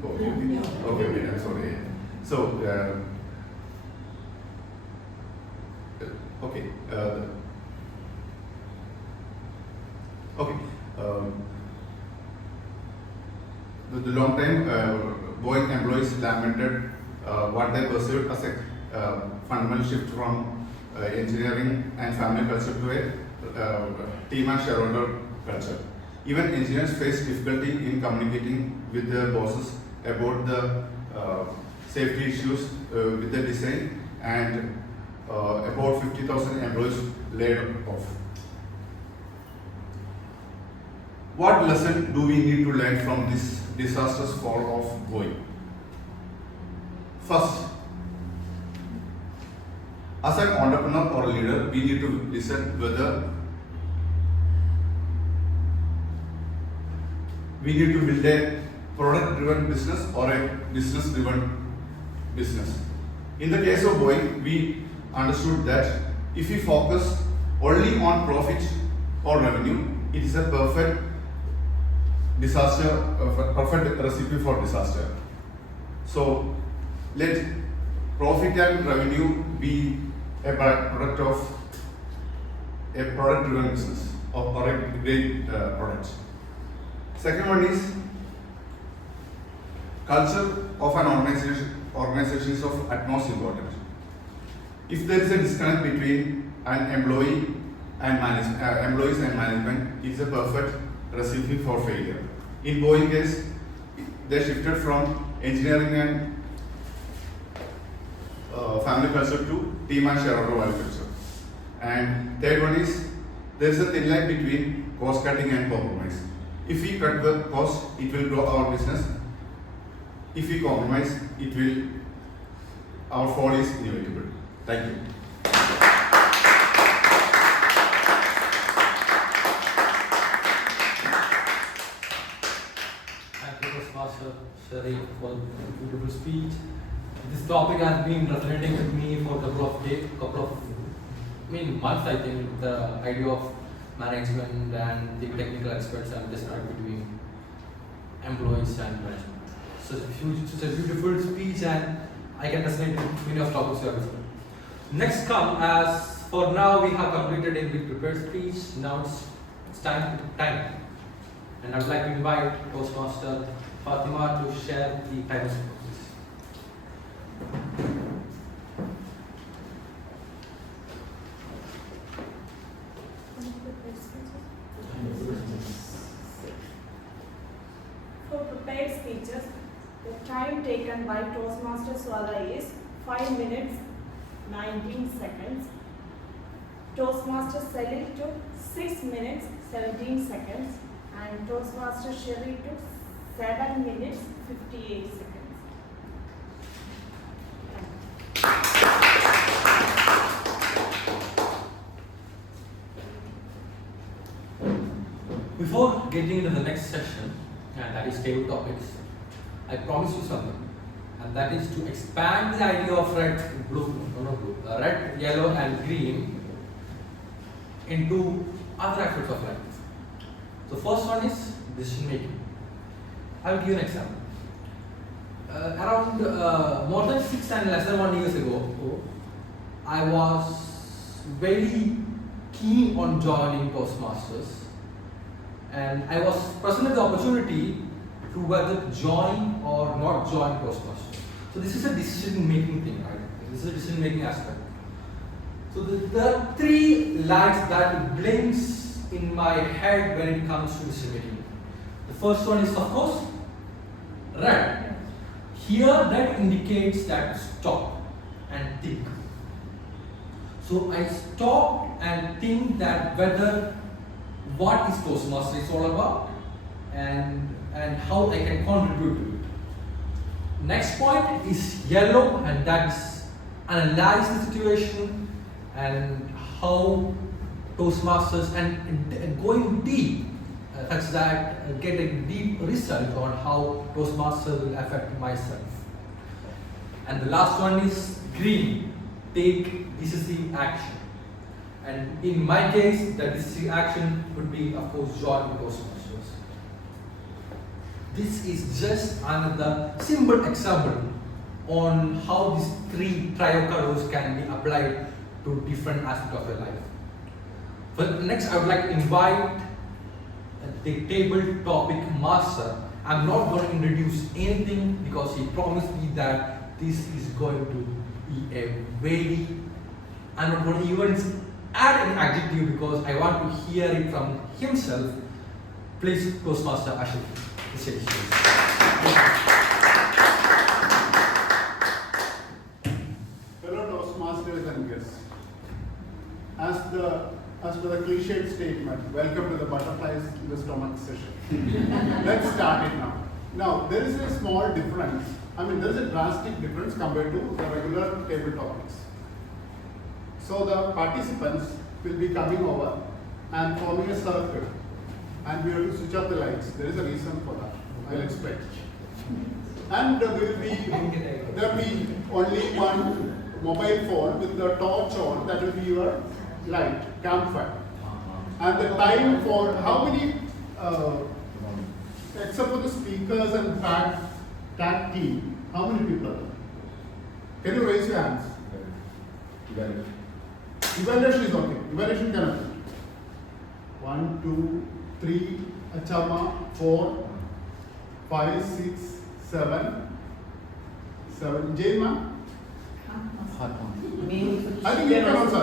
Okay, I'm sorry. So, okay. Okay. The long time Boeing employees lamented what they perceived as a fundamental shift from engineering and family culture to a team and shareholder culture. Even engineers face difficulty in communicating with their bosses about the safety issues with the design, and about 50,000 employees laid off. What lesson do we need to learn from this disastrous fall of Boeing? First, as an entrepreneur or a leader, we need to listen whether we need to build a product-driven business or a business-driven business. In the case of Boeing, we understood that if we focus only on profit or revenue, it is a perfect perfect recipe for disaster. So let profit and revenue be a product of a product-driven business or a great product. Second one is culture of an organization is of utmost importance. If there is a disconnect between an employee and employees and management, it's a perfect recipe for failure. In Boeing case, they shifted from engineering and family culture to team and shareholder value culture. And third one is, there is a thin line between cost cutting and compromise. If we cut the cost, it will grow our business. If we compromise, our fall is inevitable. Thank you. Master Sherry, for a beautiful speech. This topic has been resonating with me for a couple of months, I think, the idea of management and the technical experts and disconnect between employees and management. So it's a beautiful speech, and I can resonate with many of topics you have discussed. Next come, as for now we have completed a big prepared speech, now it's time. And I'd like to invite Toastmaster Fatima to share the time of For prepared speeches, the time taken by Toastmaster Swala is 5 minutes 19 seconds. Toastmaster Salil took 6 minutes 17 seconds, and Toastmaster Sherry took 7 minutes 58 seconds. Before getting into the next session, and that is table topics, I promise you something, and that is to expand the idea of red, yellow, and green into other aspects of life. So first one is decision making. I will give you an example. Around more than 6 and less than 1 years ago, I was very keen on joining Toastmasters, and I was presented the opportunity to whether join or not join Toastmasters. So this is a decision making thing, right? This is a decision making aspect. So there are 3 lights that blinks in my head when it comes to decision making. The first one is, of course, red. Here, red indicates that stop and think. So I stop and think that whether what is Toastmasters is all about and how I can contribute to it. Next point is yellow, and that's analyze the situation and how Toastmasters and going deep, such that get a deep result on how Toastmasters will affect myself. And the last one is green, take decisive action. And in my case, the decisive action would be, of course, join the Toastmasters. This is just another simple example on how these three triocaros can be applied to different aspects of your life. But next, I would like to invite the table topic master. I'm not going to introduce anything because he promised me that this is going to be a very, I'm not going to even add an adjective because I want to hear it from himself. Please, Toastmaster Ashok, the stage is yours. Fellow Toastmasters and guests, as per the cliched statement, welcome to the butterflies in the stomach session. Let's start it now. Now, there is a small difference. I mean, there is a drastic difference compared to the regular table topics. So the participants will be coming over and forming a circle, and we have to switch off the lights. There is a reason for that. I'll explain. And there will be only one mobile phone with the torch on. That will be your light, campfire. And the time for how many, except for the speakers and tag team, how many people? Can you raise your hands? Evaluation is okay. Evaluation can happen. 1, 2, 3, Achama, 4, 5, 6, 7. Jane ma'am? I think you can also.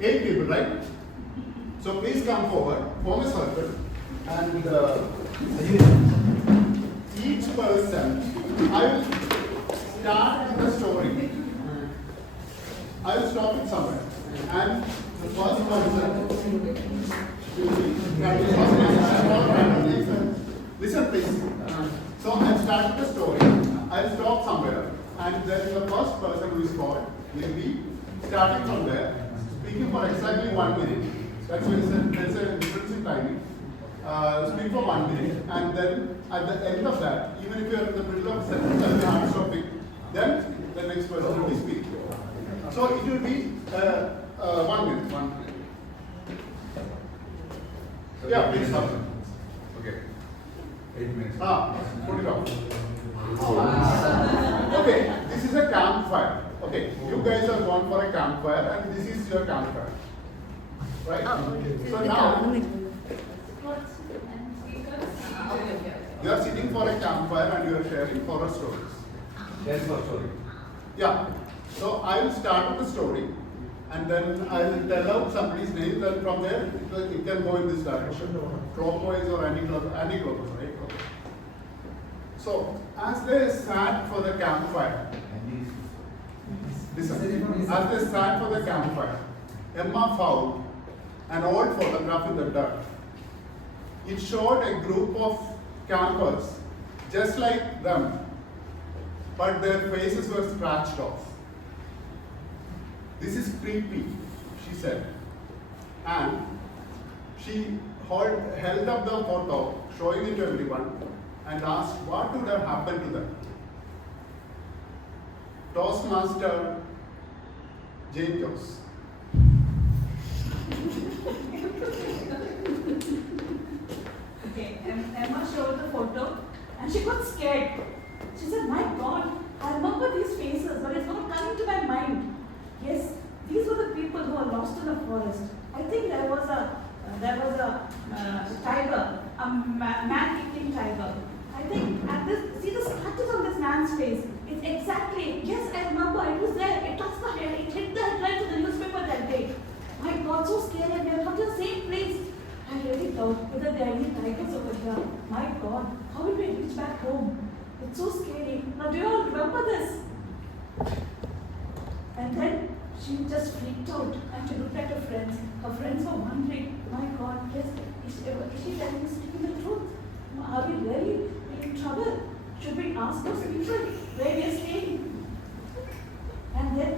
8 people, right? So please come forward, form a circle, and each person, I will start with a story. I will stop it somewhere, and the first person will be listen please. So I'll start with the story. I'll stop somewhere, and then the first person who is called will be starting from there, speaking for exactly 1 minute. That's why there's a difference in timing. Speak for 1 minute, and then at the end of that, even if you are in the middle of a sentence and you are stopping, then the next person will be speaking. So it will be 1 minute. 1 minute. Yeah, please stop. Okay. 8 minutes. Put it off. Okay, this is a campfire. Okay, you guys are going for a campfire, and this is your campfire. Right? So now, you are sitting for a campfire and you are sharing horror stories. Yes, sorry. Yeah. So I will start with the story, and then I will tell out somebody's name, and from there it can go in this direction, clockwise or anti-clockwise, right? Okay. So as they sat for the campfire, listen, as they sat for the campfire, Emma found an old photograph in the dirt. It showed a group of campers just like them, but their faces were scratched off. This is creepy, she said. And she held up the photo, showing it to everyone, and asked what would have happened to them. Toastmaster Jane Jones. Okay, Emma showed the photo and she got scared. She said, my God, I remember these faces, but it's not coming to my mind. Yes, these were the people who are lost in the forest. I think there was a tiger, a man-eating tiger. I think at this, see the scratches on this man's face. It's exactly, yes, I remember, it was there. It touched the hair, it hit the headlines of the newspaper that day. My God, so scary, and we have come to the same place. I really doubt whether there are any tigers over here. My God, how will we reach back home? It's so scary. Now, do you all remember this? And then she just freaked out and she looked at her friends. Her friends were wondering, my God, yes, is she telling us speaking the truth? Are we really in trouble? Should we ask those people where we are staying? And then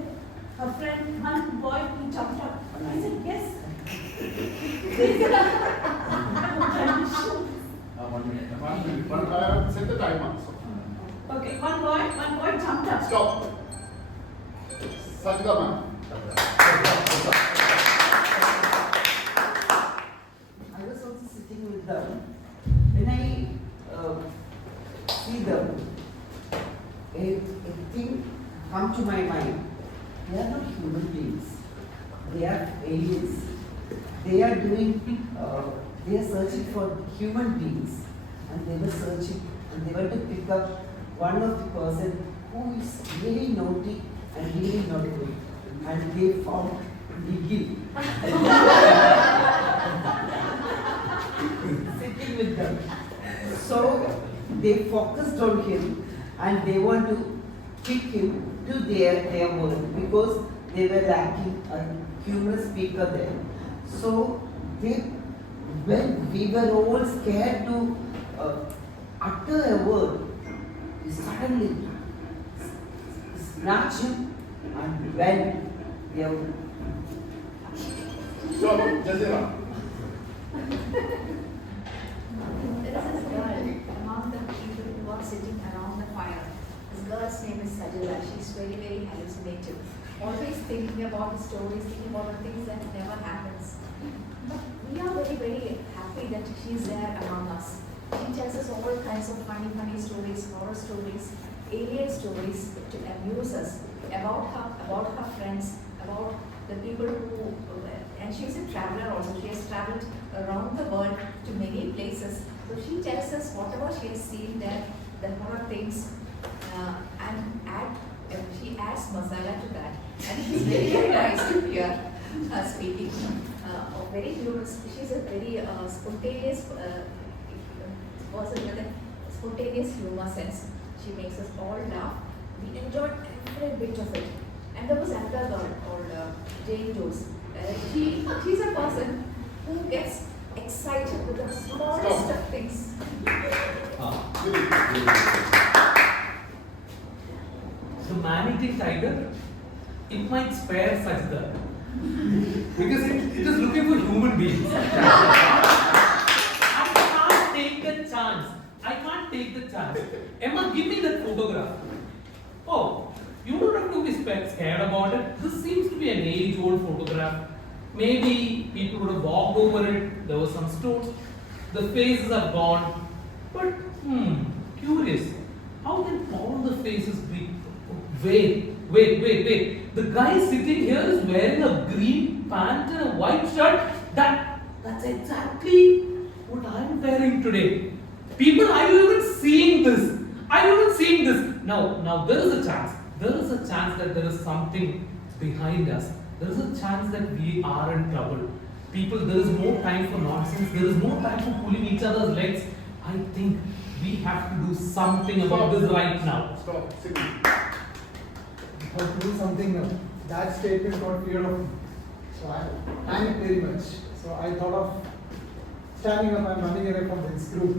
her friend, one boy, he jumped up. I said, yes. Set the timer. Okay, one boy jumped up. Stop. Sajda ma'am. come to my mind, they are not human beings. They are aliens. They are doing, they are searching for human beings. And they were searching, and they were to pick up one of the person who is really naughty and really not good. And they found Nigel sitting with them. So they focused on him and they want to pick him to their world because they were lacking a human speaker there. So when we were all scared to utter a word, we suddenly snatched him and went there. So, Jazira. There is this girl among the people who are sitting around the fire. This girl's name is Sajila. She's very, very hallucinative. Always thinking about the stories, thinking about the things that never happens. But we are very, very happy that she's there among us. She tells us all kinds of funny stories, horror stories, alien stories to amuse us about her friends, about the people who, and she's a traveler also. She has traveled around the world to many places. So she tells us whatever she has seen there, the horror things, and she adds masala to that. And it's very, very nice to hear her speaking. Very humorous. She's a very spontaneous person with a spontaneous humor sense. She makes us all laugh. We enjoyed every bit of it. And there was another girl called Jane Jones. She's a person who gets excited with the smallest of things. The man-eating tiger, it might spare Sajda because it is looking for human beings. I can't take the chance. Emma, give me that photograph. Oh, you don't have to be scared about it. This seems to be an age-old photograph. Maybe people would have walked over it. There were some stones. The faces are gone. But, curious. How can all the faces be? Wait. The guy sitting here is wearing a green pant and a white shirt. That's exactly what I'm wearing today. People, are you even seeing this? Are you even seeing this? Now there is a chance. There is a chance that there is something behind us. There is a chance that we are in trouble. People, there is no time for nonsense. There is no time for pulling each other's legs. I think we have to do something about this right now. Stop. Sit. I have to do something now. That statement got fear of me. So I panicked very much. So I thought of standing up and running away from this group.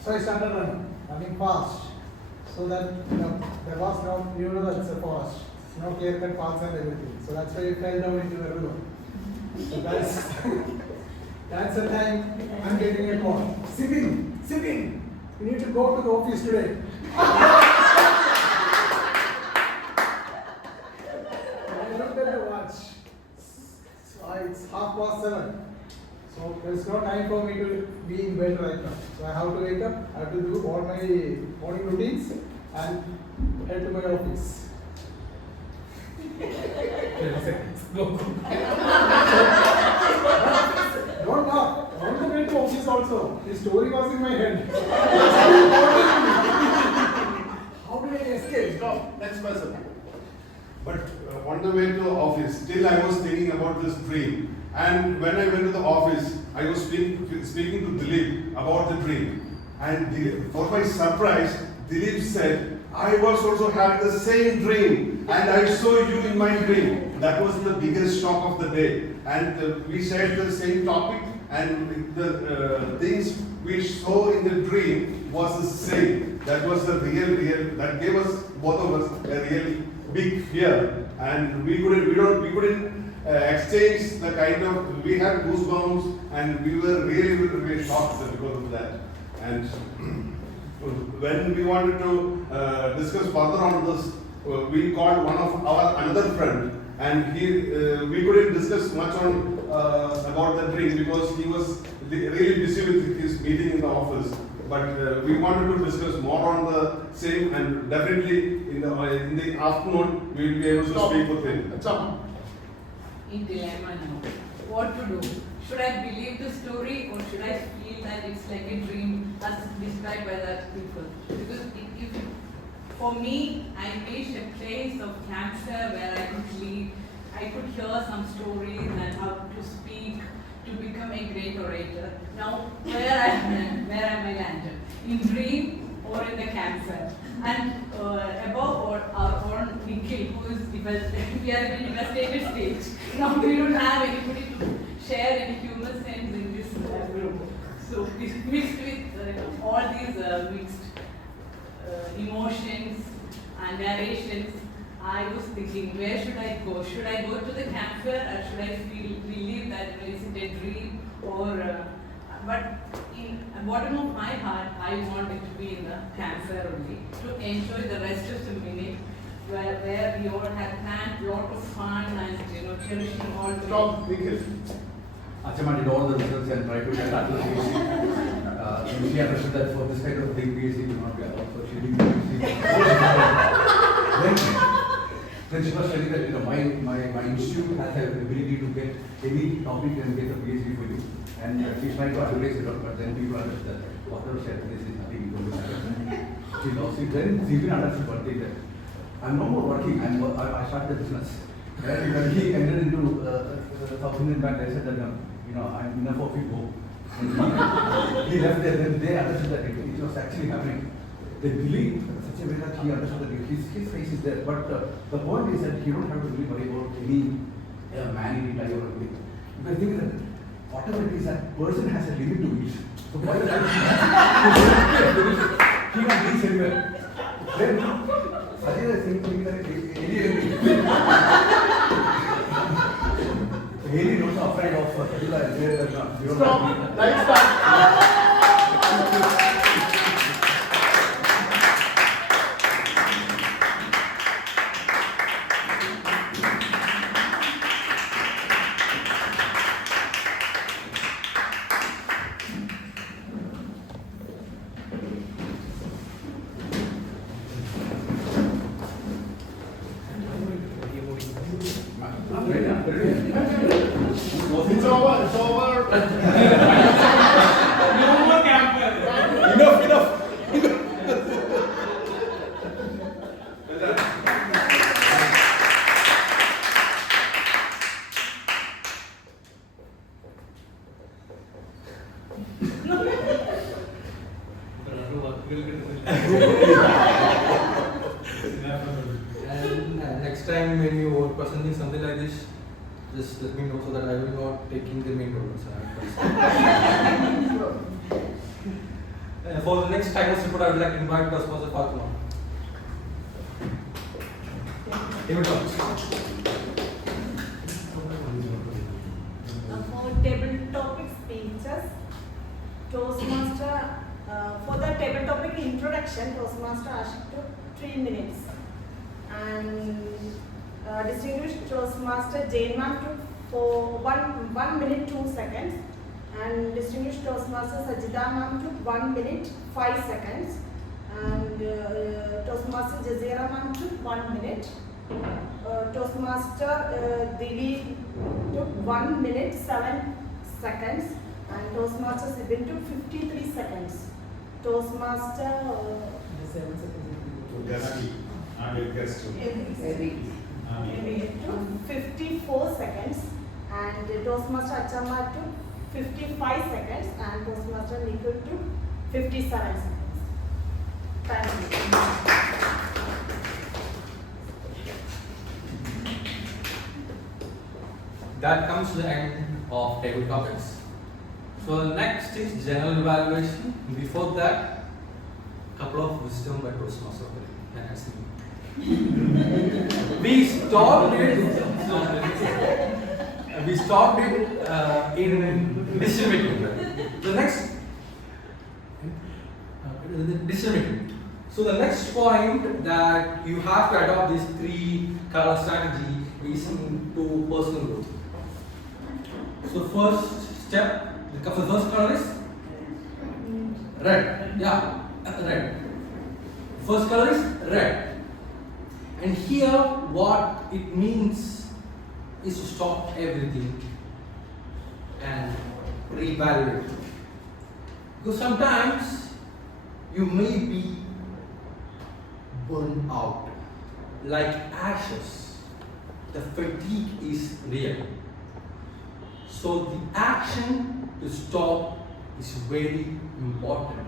So I started running fast. So that there was no, that's a forest. No clear-cut paths and everything. So that's why I fell down into the river. So that's the time I'm getting a call. Sitting. You need to go to the office today. I looked at the watch. So it's 7:30. So there's no time for me to be in bed right now. So I have to wake up, I have to do all my morning routines and head to my office. Go. Don't talk. I want to wait to office also. The story was in my head. How do I escape? Stop. Next person. But on the way to office, still I was thinking about this dream. And when I went to the office, I was speaking to Dilip about the dream. And Dilip, for my surprise, Dilip said, I was also having the same dream and I saw you in my dream. That was the biggest shock of the day. And we shared the same topic and the things we saw in the dream was the same. That was the real, that gave us, both of us, a real big fear. And we couldn't exchange the kind of, we had goosebumps and we were really shocked because of that. And when we wanted to discuss further on this, we called one of our another friend, and we couldn't discuss much on about the dream because he was really busy with his meeting in the office. But we wanted to discuss more on the same, and definitely in in the afternoon we will be able to Stop. speak with him. Stop. In dilemma now. What to do? Should I believe the story or should I feel that it's like a dream as described by that people? Because if for me, I wish a place of cancer where I could live, I could hear some stories and how to speak to become a great orator. Now, where am I landed? In dream or in the cancer? And above all, our own Nikhil, who is we are in a devastated stage. Now we don't have anybody to share any humor sense in this group. So mixed with all these mixed emotions and narrations, I was thinking, where should I go? Should I go to the campfire or should I believe that is it a dream or but in the bottom of my heart, I want it to be in the campfire only to enjoy the rest of the minute where we all have planned a lot of fun and cherishing all the. Stop, Nikhil. Achama did all the research and tried to get Atlas PhD. She understood that for this kind of big PhD will not be allowed, so she did then she was telling that my institute has the ability to get any topic and get a PhD for you. And she's trying to advertise it out, but then people understand that whatever she advertises is nothing equal to that. She lost it. Then she even understood what they did. I'm no more working, I started a business. And when he entered into South Indian Bank, I said that I'm enough of you go. And he left there, then they understood that it was actually happening. They believe such a way that he understood that his face is there. But the point is that you don't have to really worry about any man-eating tiger or anything. Because think that whatever it is, that person has a limit to it. So by the time he can reach anywhere. Then Sajid is saying that Haley knows afraid of Sajid. Stop. Lights start. It's over. It's over. No more campfire. Enough. And next time when you are presenting something like this, just let me know so that I will not taking the main role. For the next time report, I would like to invite the sponsor Fatima. For table topic speeches, Toastmaster, for the table topic introduction, Toastmaster asked to 3 minutes. And distinguished Toastmaster Jane Ma'am took for 1 minute 2 seconds. And distinguished Toastmaster Sajida Ma'am took 1 minute 5 seconds. And Toastmaster Jazeera Ma'am took 1 minute. Toastmaster Dilip took 1 minute 7 seconds. And Toastmaster Sibin took 53 seconds. Toastmaster Eric took 54 seconds. And Toastmaster Achama took 55 seconds. And Toastmaster Nikhil took 57 seconds. Thank you. That comes to the end of table topics. So next is general evaluation. Before that, couple of wisdom by Toastmaster. Can I see? We stopped it in decision making. The next decision making. So the next point that you have to adopt these 3 color strategy is into personal growth. So first step, the first color is red. Yeah, red. First color is red. And here, what it means is to stop everything and reevaluate. Because sometimes you may be burned out like ashes. The fatigue is real. So the action to stop is very important.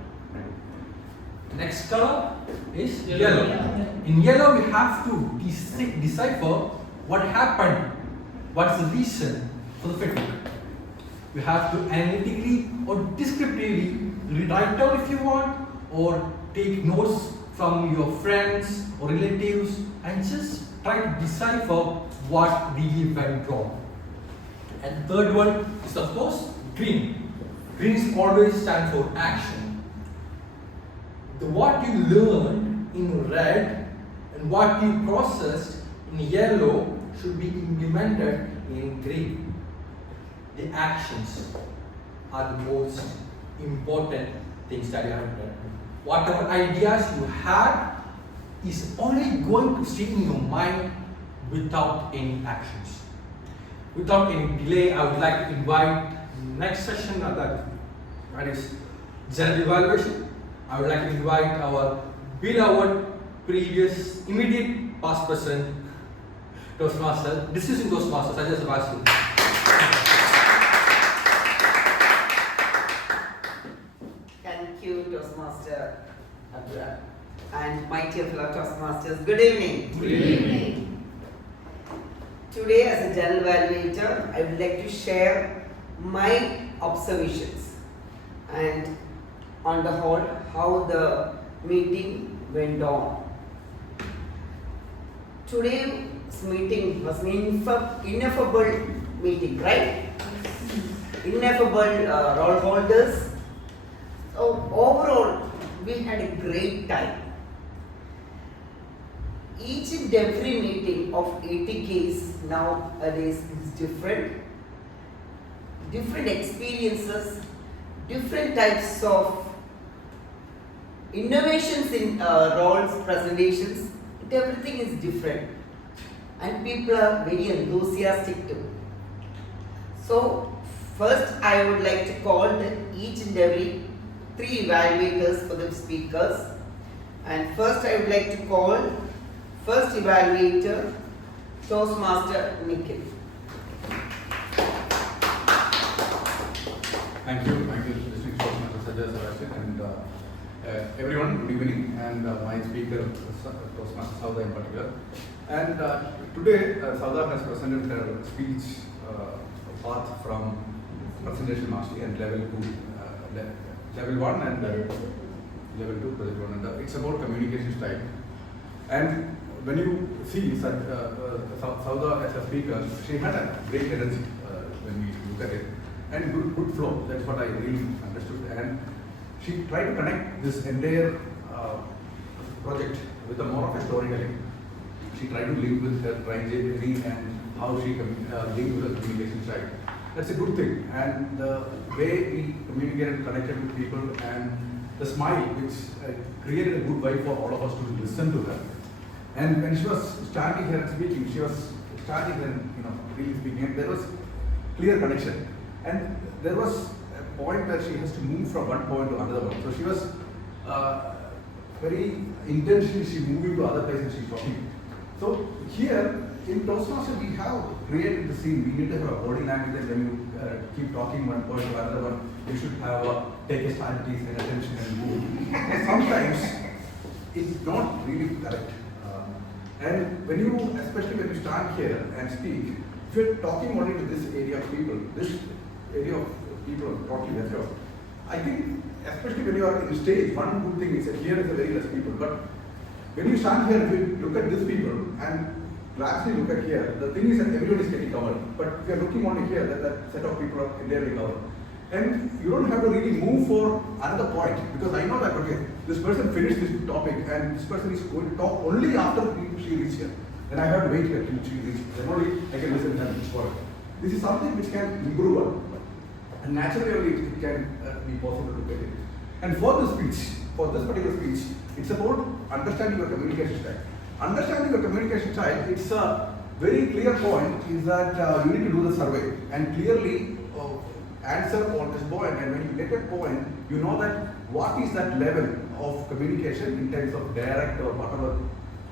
Next color is yellow. In yellow, we have to decipher what happened, what's the reason for the fatigue. You have to analytically or descriptively write down if you want, or take notes from your friends or relatives and just try to decipher what really went wrong. And third one is of course green. Green always stands for action. What you learned in red and what you processed in yellow should be implemented in green. The actions are the most important things that you have done. Whatever ideas you had is only going to stay in your mind without any actions. Without any delay, I would like to invite next session that is general evaluation. I would like to invite our beloved previous immediate past present Toastmaster, discussing Toastmaster such as Sebastian. Thank you, Toastmaster Abdullah, and my dear fellow Toastmasters. Good evening. Good evening. Today, as a general evaluator, I would like to share my observations and, on the whole, how the meeting went on. Today's meeting was an ineffable meeting, right? Ineffable role holders. So overall, we had a great time. Each and every meeting of ATKs nowadays is different. Different experiences, different types of innovations in roles, presentations, everything is different. And people are very enthusiastic too. So, first I would like to call each and every 3 evaluators for the speakers. And first I would like to call first evaluator, Toastmaster Nikhil. Thank you, distinguished Toastmaster Sajjad Sebastian, and everyone, good evening, and my speaker, Toastmaster Sauda in particular. And today, Sauda has presented her speech path from presentation mastery and level 2, level 1 and level 2, project 1, and it's about communication style. And when you see Sauda as a speaker, she had a great energy when we look at it, and good flow. That's what I really understood. And she tried to connect this entire project with a more of a storytelling. She tried to link with her tragedy and how she linked with her communication style. That's a good thing. And the way we communicated and connected with people, and the smile, which created a good vibe for all of us to listen to her. And when she was standing here and speaking, she was standing and really speaking, and there was clear connection. And there was a point that she has to move from one point to another one. So she was very intentionally, she moving to other places, she's talking. So here in Toastmaster, we have created the scene. We need to have a body language, and when you keep talking one point to another one, you should have take a stand, please, and attention and move. And sometimes it's not really correct. And when you, especially when you stand here and speak, if you're talking only to this area of people, talking as well, I think, especially when you are in stage, one good thing is that here is a very less people. But when you stand here, if you look at these people and lastly look at here, the thing is that everyone is getting covered. But if you are looking only here, that set of people are entirely covered. And you don't have to really move for another point, because I know that, okay, this person finished this topic and this person is going to talk only after she reaches here. Then I have to wait here till she reaches. Then only I can listen and respond. This is something which can improve on. And naturally it can be possible to get it. And for this speech, for this particular speech, it's about understanding your communication style. understanding the communication style, it's a very clear point is that you need to do the survey and clearly answer on this point, and when you get a point, you know that what is that level of communication in terms of direct or whatever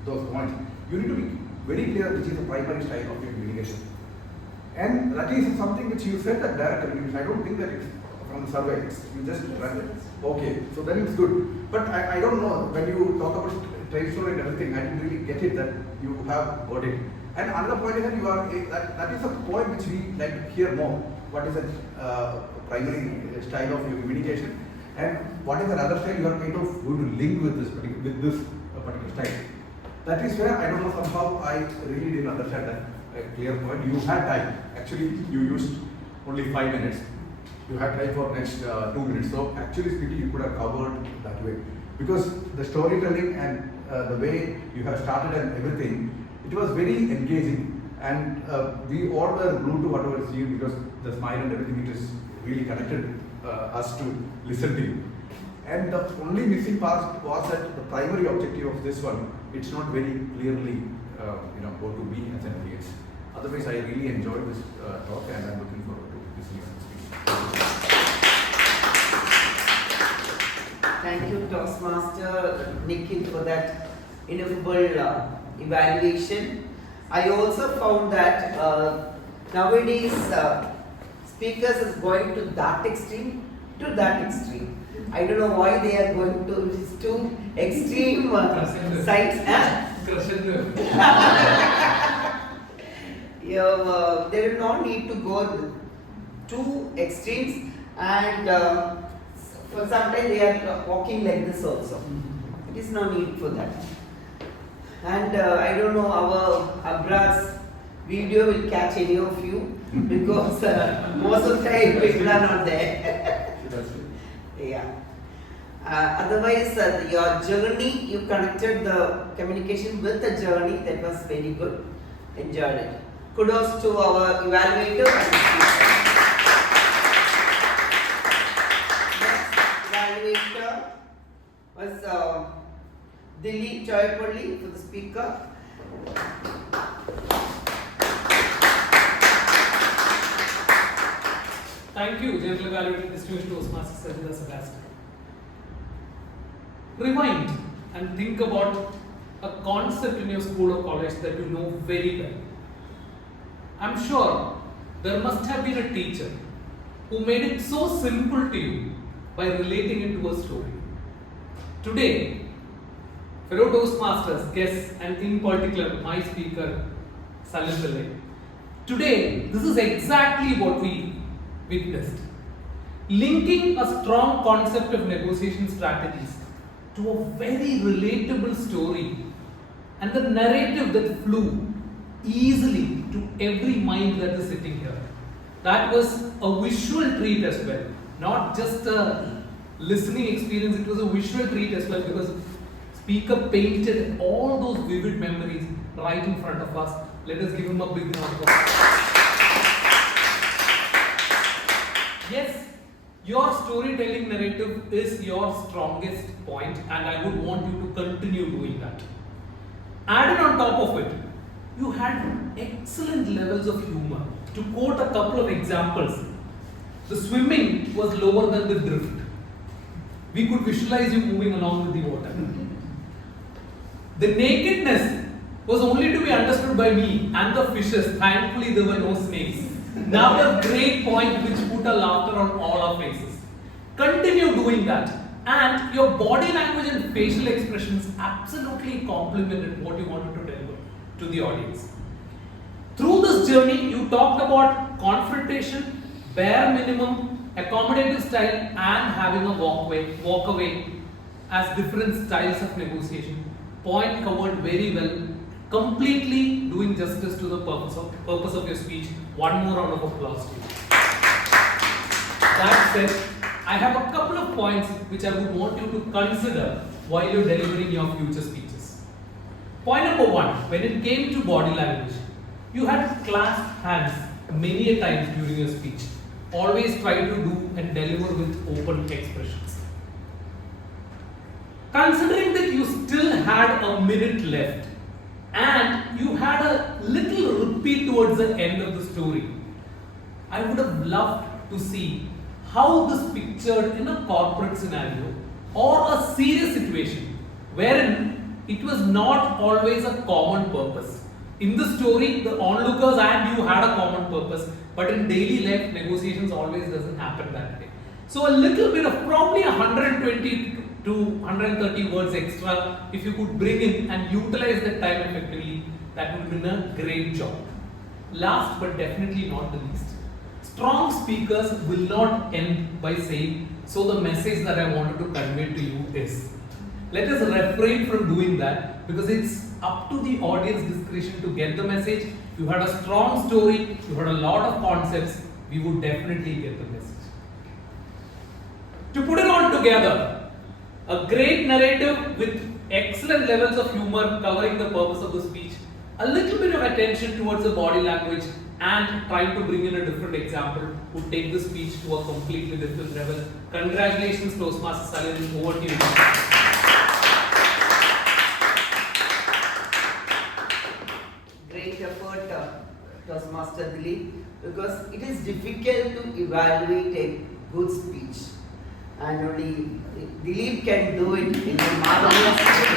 those points. You need to be very clear which is the primary style of your communication. And that is something which you said that direct communication. I don't think that it's from the survey, you just run it. Okay, so then it's good. But I don't know, when you talk about trade story and everything, I didn't really get it that you have got it. And another point is that you are, that is a point which we like to hear more. What is the primary style of your communication? And what is another style you are kind of going to link with this particular style? That is where I don't know, somehow I really didn't understand that clear point. You had time. Actually, you used only 5 minutes. You had time for next 2 minutes. So actually speaking, you could have covered that way. Because the storytelling and the way you have started and everything, it was very engaging. And we all were glued to whatever is you, because the smile and everything, it is really connected us to listen to you. And the only missing part was that the primary objective of this one, it's not very clearly go to me as an audience. Otherwise, I really enjoyed this talk, and I'm looking forward to listening to speech. Thank you, Toastmaster Nikhil, for that ineffable evaluation. I also found that nowadays speakers is going to that extreme to that extreme. I don't know why they are going to these two extreme sides. There is no need to go two extremes, and for some time they are walking like this also. It is no need for that. And I don't know, our Abra's video will catch any of you because most of the time people are not there. Yeah. Otherwise, your journey, you connected the communication with the journey. That was very good. Enjoyed it. Kudos to our evaluator and speaker. Next evaluator was Dilip Choyapalli for the speaker. Thank you, General Evaluator, Distinguished Toastmaster Sajida Sebastian. Rewind and think about a concept in your school or college that you know very well. I'm sure there must have been a teacher who made it so simple to you by relating it to a story. Today, fellow Toastmasters, guests, and in particular my speaker, Salim Pillai, today this is exactly what we witnessed. Linking a strong concept of negotiation strategies to a very relatable story and the narrative that flew easily to every mind that is sitting here. That was a visual treat as well, not just a listening experience, it was a visual treat as well, because speaker painted all those vivid memories right in front of us. Let us give him a big round of applause. Yes, your storytelling narrative is your strongest point, and I would want you to continue doing that. Added on top of it, you had excellent levels of humor. To quote a couple of examples, the swimming was lower than the drift. We could visualize you moving along with the water. The nakedness was only to be understood by me and the fishes. Thankfully, there were no snakes. Now a great point which put a laughter on all our faces. Continue doing that. And your body language and facial expressions absolutely complemented what you wanted to deliver to the audience. Through this journey, you talked about confrontation, bare minimum, accommodative style, and having a walk away as different styles of negotiation. Point covered very well, completely doing justice to the purpose of your speech. One more round of applause to you. That said, I have a couple of points which I would want you to consider while you're delivering your future speeches. Point number one, when it came to body language, you had clasped hands many a times during your speech. Always try to do and deliver with open expressions. Considering that you still had a minute left, and you had a little repeat towards the end of the story. I would have loved to see how this pictured in a corporate scenario or a serious situation wherein it was not always a common purpose. In the story, the onlookers and you had a common purpose, but in daily life, negotiations always doesn't happen that way. So a little bit of probably 120 to 130 words extra, if you could bring in and utilize that time effectively, that would have been a great job. Last but definitely not the least, strong speakers will not end by saying, so the message that I wanted to convey to you is. Let us refrain from doing that because it's up to the audience discretion to get the message. You had a strong story, you had a lot of concepts, we would definitely get the message. To put it all together, a great narrative with excellent levels of humor covering the purpose of the speech, a little bit of attention towards the body language and trying to bring in a different example would take the speech to a completely different level. Congratulations, Toastmaster Salim, over to you. Great effort, Toastmaster Dilip, because it is difficult to evaluate a good speech. And only Dilip can do it in a marvelous way.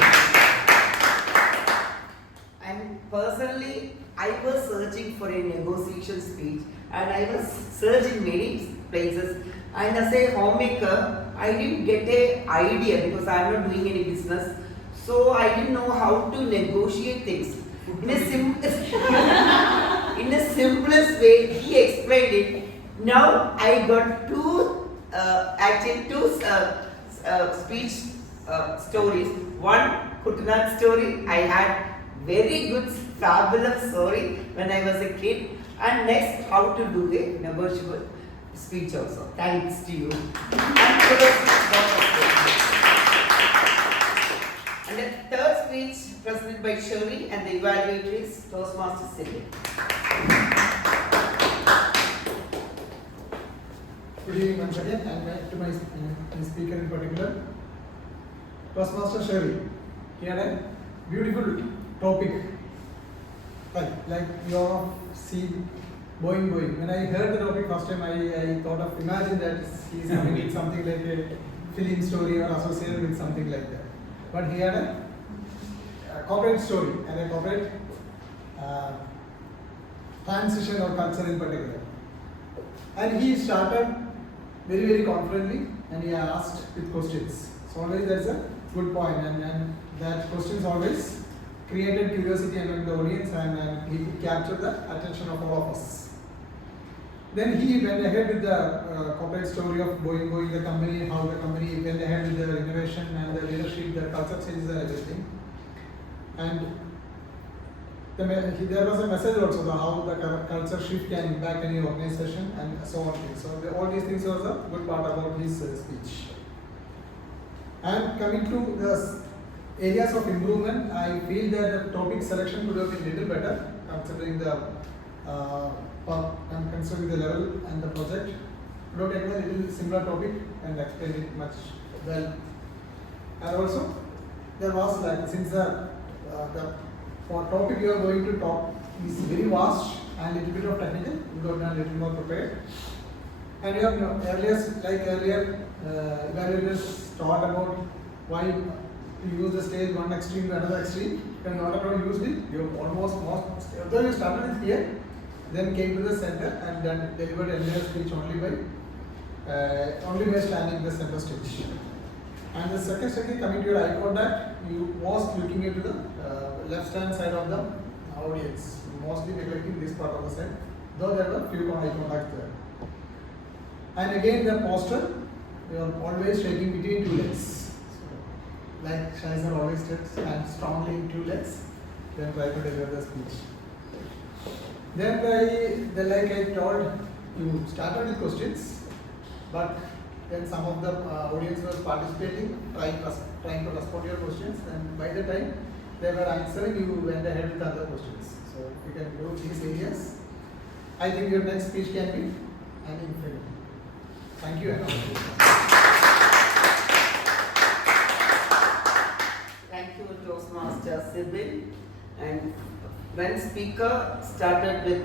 And personally, I was searching for a negotiation speech and I was searching many places. And as a homemaker, I didn't get an idea because I am not doing any business. So I didn't know how to negotiate things. In a simplest way, he explained it. Now I got two speech stories. One Kutanat story. I had very good, fabulous story when I was a kid. And next, how to do a negotiable speech also. Thanks to you. And the third speech presented by Shirley and the evaluator is Toastmaster Sidney. Good evening once again, and to my speaker in particular, Toastmaster Shirley. He had a beautiful topic, like you all see Boeing. When I heard the topic first time, I thought of, imagine that he is coming with something like a film story or associated with something like that. But he had a corporate story and a corporate transition or culture in particular. And he started very, very confidently and he asked with questions. So always there is a good point, and that questions always created curiosity among the audience, and he could capture the attention of all of us. Then he went ahead with the corporate story of Boeing, the company, how the company went ahead with the innovation and the leadership, the culture changes and everything. And there was a message also how the culture shift can impact any organization and so on. So all these things was a good part about his speech. And coming to the areas of improvement, I feel that the topic selection could have been little better considering the considering the level and the project. Could have taken a little similar topic and explained it much well. And also there was, like, since the topic you are going to talk is very vast and little bit of technical, you got a little more prepared. And you have earlier evaluators taught about why to use the stage one extreme to another extreme. When not at all used it, you although you started it here, then came to the center and then delivered entire speech only by standing in the center stage. And the second second coming to your eye contact, you most looking into the left hand side of the audience, mostly neglecting this part of the side, though there were few eye contact there. And again the posture, you are always shaking between two legs. So, like Shaizer always says, stand strongly in two legs, then try to deliver the speech. Then like I told, you started with questions, but then some of the audience was participating, trying to respond to your questions, and by the time they were answering, you went ahead with other questions. So if you can go these areas, I think your next speech can be an infinite. Thank you and all. Thank you, Toastmaster Sibyl. And when speaker started with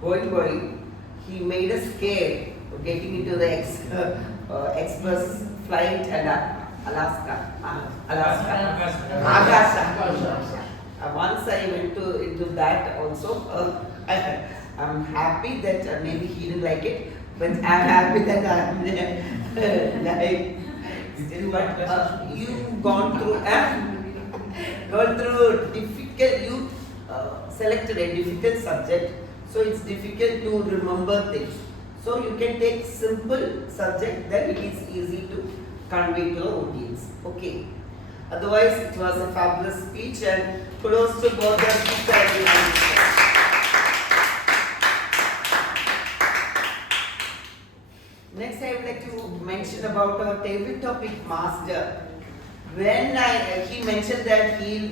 going, he made us scared of getting into the express flight and Alaska. Once I went into that also. I'm happy that maybe he didn't like it, but I'm happy that I'm like still. But you've gone through difficult. You selected a difficult subject, so it's difficult to remember things. So you can take simple subject, then it is easy to convey to the audience. Okay. Otherwise, it was a fabulous speech and kudos to both the speakers. Next, I would like to mention about our table topic master. When he mentioned that he'll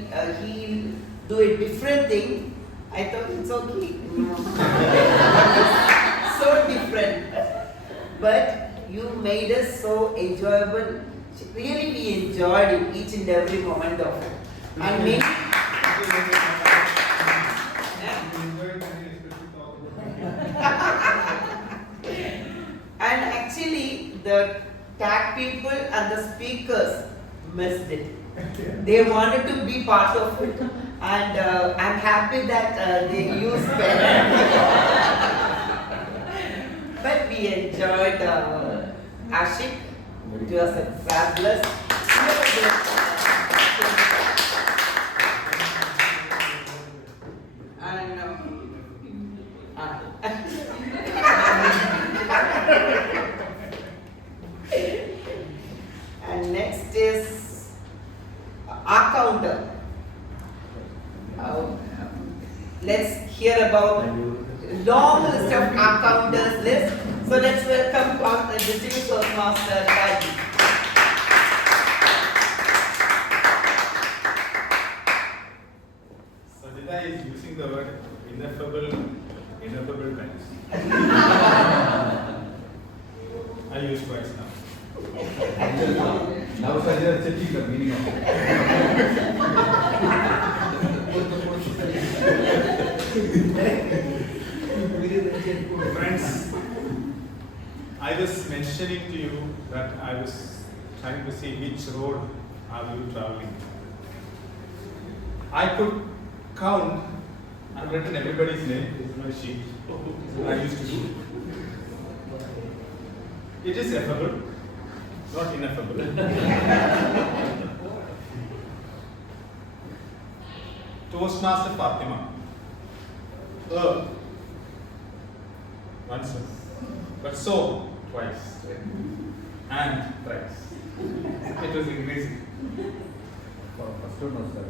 do a different thing, I thought it's okay. So different, but you made us so enjoyable. Really, we enjoyed it, each and every moment of it. And maybe. And actually, the tag people and the speakers missed it. They wanted to be part of it, and I'm happy that they used pen. But we enjoyed Ashik. It was a fabulous. And and next is our counter. Let's hear about long list of our counters list. So let's welcome the District Toastmaster Raji. Sajida is using the word ineffable times. I use twice now. Now Sajida is checking the meaning of it. Friends, I was mentioning to you that I was trying to see which road are you traveling. I could count. I've written everybody's name. This is my sheet. I used to do. It is effable, not ineffable. Toastmaster Fatima. Once, but so twice, and thrice. It was increasing. First one was that.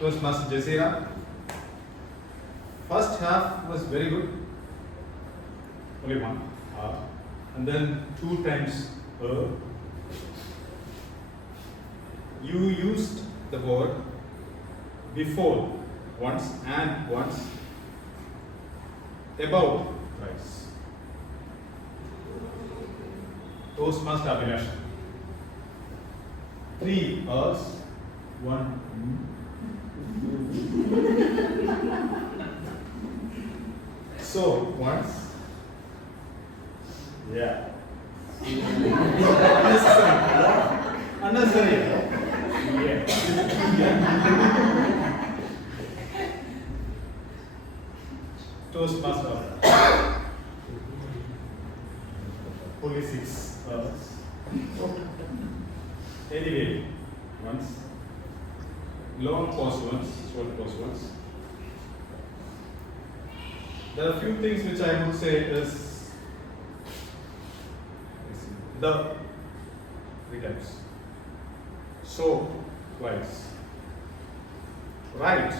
Toastmaster Jasira. First half was very good. Only one. And then 2 times. You used the word before once and once. About thrice. Toastmaster Abhilasha. 3 hours, 1. So once. Yeah. Unnecessary. Yeah. Toastmaster. Only 6 hours. Anyway, once. Long pause once, short pause once. There are a few things which I would say is the 3 times. So twice. Right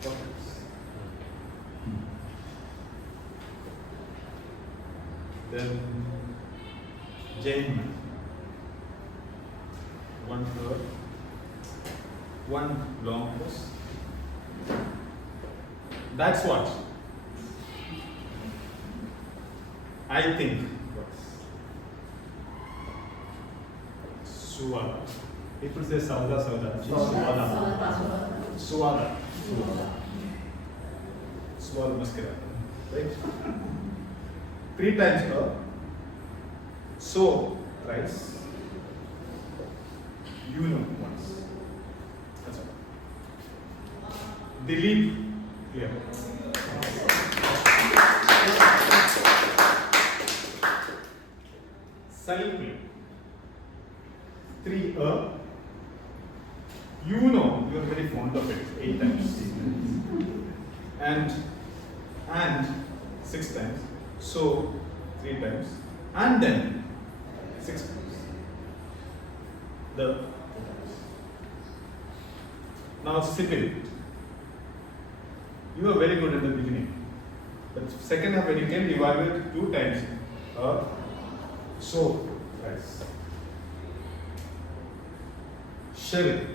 4 times. Then Jain 1/3. 1 long pause. That's what I think was Suva People say Sauda, Sauda. Suwada. Suwada. Suwada muscular. Right? 3 times her. So, thrice. You know once. That's all. Delete. Clear. Salute. 3 you know you are very fond of it 8 times and 6 times, so 3 times and then 6 times. Now sipil. You are very good at the beginning, but second half when you can evaluate 2 times so guys. Sherry.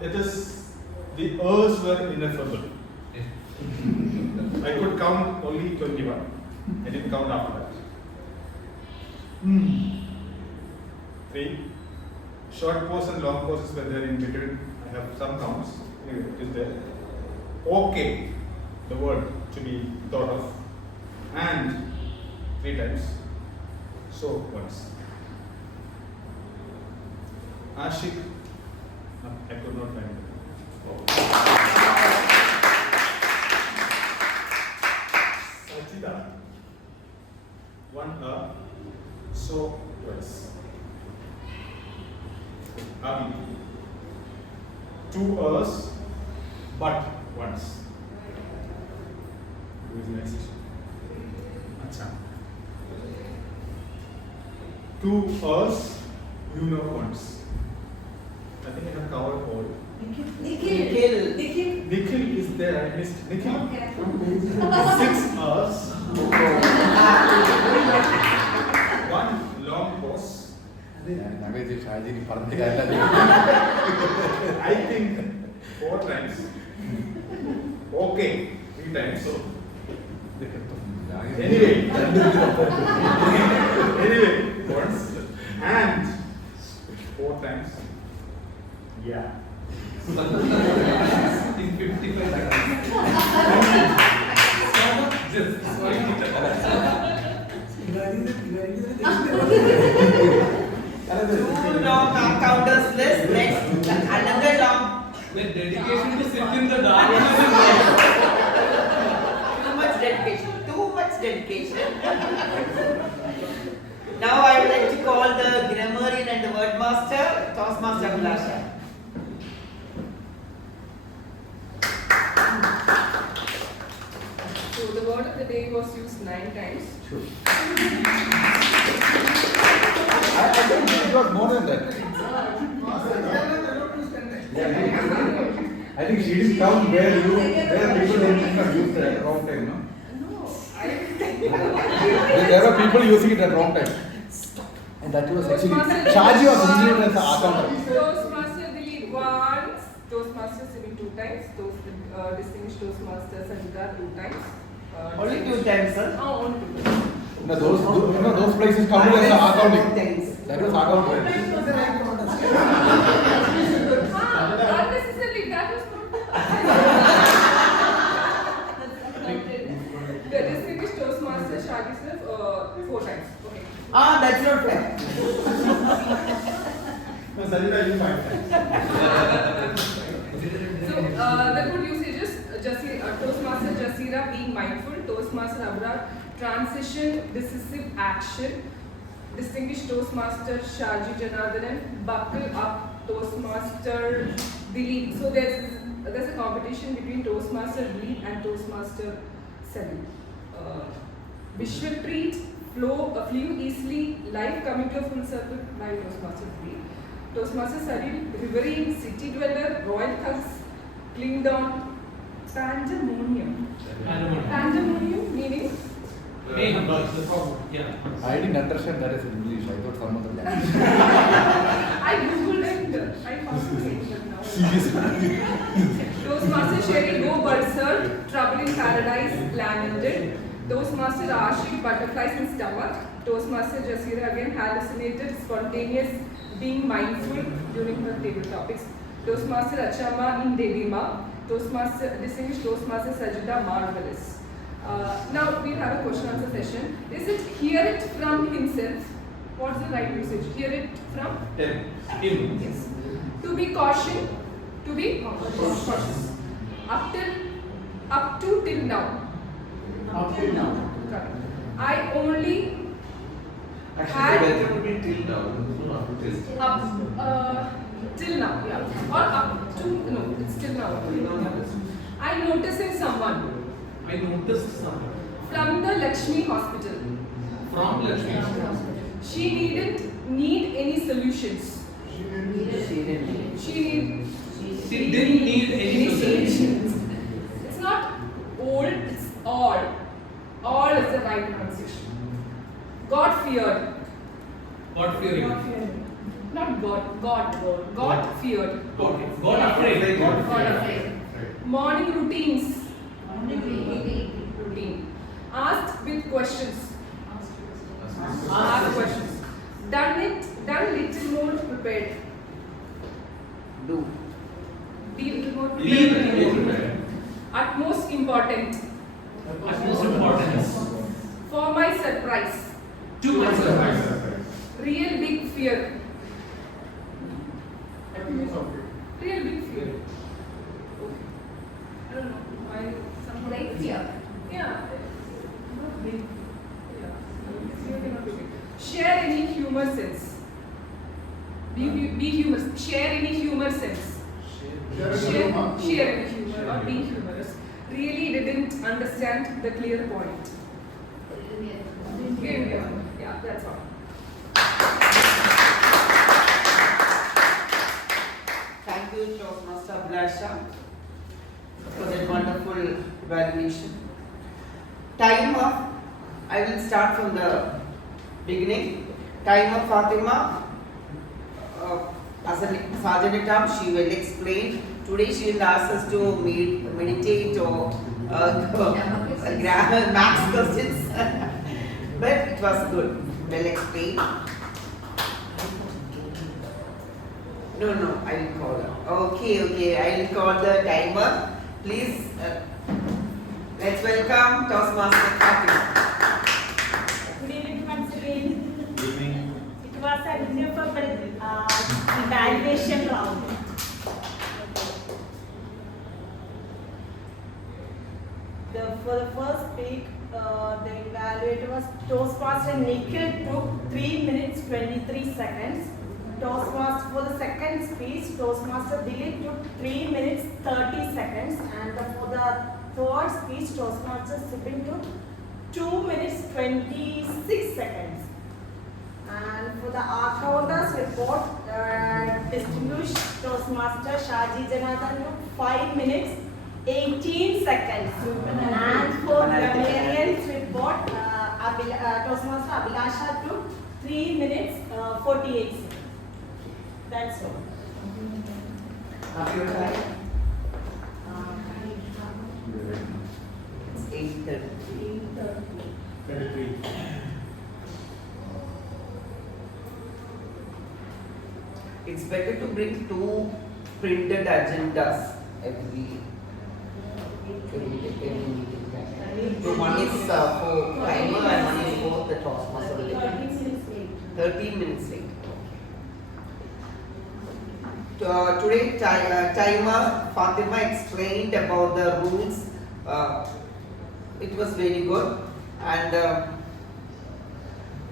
It is the R's were ineffable. I could count only 21. I didn't count after that. 3. Short pause and long pauses were there in between. I have some counts. Anyway, it is there. Okay, the word to be thought of. And 3 times. So once. Ashik. No, I could not find it. Sajida. 1 so twice. Abi. 2 but once. Who is next? Acha. 2 you know once. I think I have covered all. Nikhil is there. I missed Nikhil. Okay. 6 hours. 1 long pause. I think 4 times. Okay, 3 times. So anyway, once and 4 times. Yeah. In 55 seconds. Just sorry. Two long counters list. Next, another long. The dedication to sit in the dark. Too much dedication. Too much dedication. Now I would like to call the grammarian and the word master, Toastmaster Abhilasha. So the word of the day was used 9 times. Sure. I don't think it was more than that. I think she didn't count where people don't use it at wrong time, no? There were people using it at wrong time. And that was actually Shaji was using it as an account. Toastmaster delete once, Toastmaster Civil 2 times, distinguished Toastmaster Sajida 2 times. Only 2 times, sir? Oh, only 2 times. No, those places counted as accounting. That was accounting. Unnecessarily, that was not. The distinguished Toastmaster Shaggy sir 4 times. Okay. That's not fair. No, Sajida, you 5 times. So the good usages: Toastmaster Jasira being mindful, Toastmaster Abrar transition, decisive action, distinguished Toastmaster Shaji Janardhanan buckle up, Toastmaster Dilip. So there's a competition between Toastmaster Dilip and Toastmaster Salim. Vishwapreet flew easily, life coming to a full circle by Toastmaster Dilip. Toastmaster Salim revering, city dweller, royal thugs, clinged on, pandemonium. Pandemonium meaning? Yeah. I didn't understand that as English. I thought some other language. I googled and I found it now. Toastmaster Sherry go berserk, trouble in paradise, lamented. Toastmaster Ashik butterflies in stomach. Toastmaster Jasira again hallucinated, spontaneous being mindful during her table topics. Toastmaster Achama in Devima, distinguished Toastmaster Sajida, marvelous. Now we have a question answer session. Is it hear it from himself? What's the right usage? Hear it from Him. Yes. To be caution. To be cautious. Up to till now. Up till now. Correct. I only Actually, it will be till now. Not till. till now, yeah. Or up to, no, it's till now. I noticed in someone. I noticed someone. From the Lakshmi Hospital. From Lakshmi. She didn't need any solutions. She didn't need any solutions. It's not old, it's all. All is the right pronunciation. God feared. God fearing. Not God, God feared. Okay. God afraid. God afraid. Morning routines. Routine. Asked with questions. Ask questions. Done little more prepared. Do. Be little more Be prepared. little more prepared. Utmost important. Utmost importance. For my surprise. To my surprise. Real big fear. Real big fear. I don't know why some Great fear. Yeah. Not big. Yeah. Fear cannot be big. Share any humor sense. Be humorous. Share any humor sense. Share any humor or be humorous. Really didn't understand the clear point. Yeah, that's all. Thank you, Toastmaster Abhilasha, for that wonderful evaluation. Time of, I will start from the beginning. Time of Fatima, as a sergeant term, she will explain. Today she will ask us to meditate or grammar, maths questions. But it was good, well explained. No, I will call her. Okay, I will call the timer. Please, let's welcome Toastmaster Fatima. Good evening once again. Good evening. It was a ineffable evaluation round. For the first week, the evaluator was Toastmaster Nikhil took 3 minutes 23 seconds. Toastmaster for the second speech, Toastmaster Dilip took 3 minutes 30 seconds, and for the third speech, Toastmaster Sibin took 2 minutes 26 seconds. And for the accountant's report, distinguished Toastmaster Shaji Janathan took 5 minutes 18 seconds. And for grammarian's report, Toastmaster Abhilasha took 3 minutes 48 seconds. That's all. Have your time? It's 8:30. 33. It's better to bring 2 printed agendas every meeting. So one is for timer and one is for the Toastmaster. 13 minutes late. Today, timer Fatima explained about the rules. It was very good, and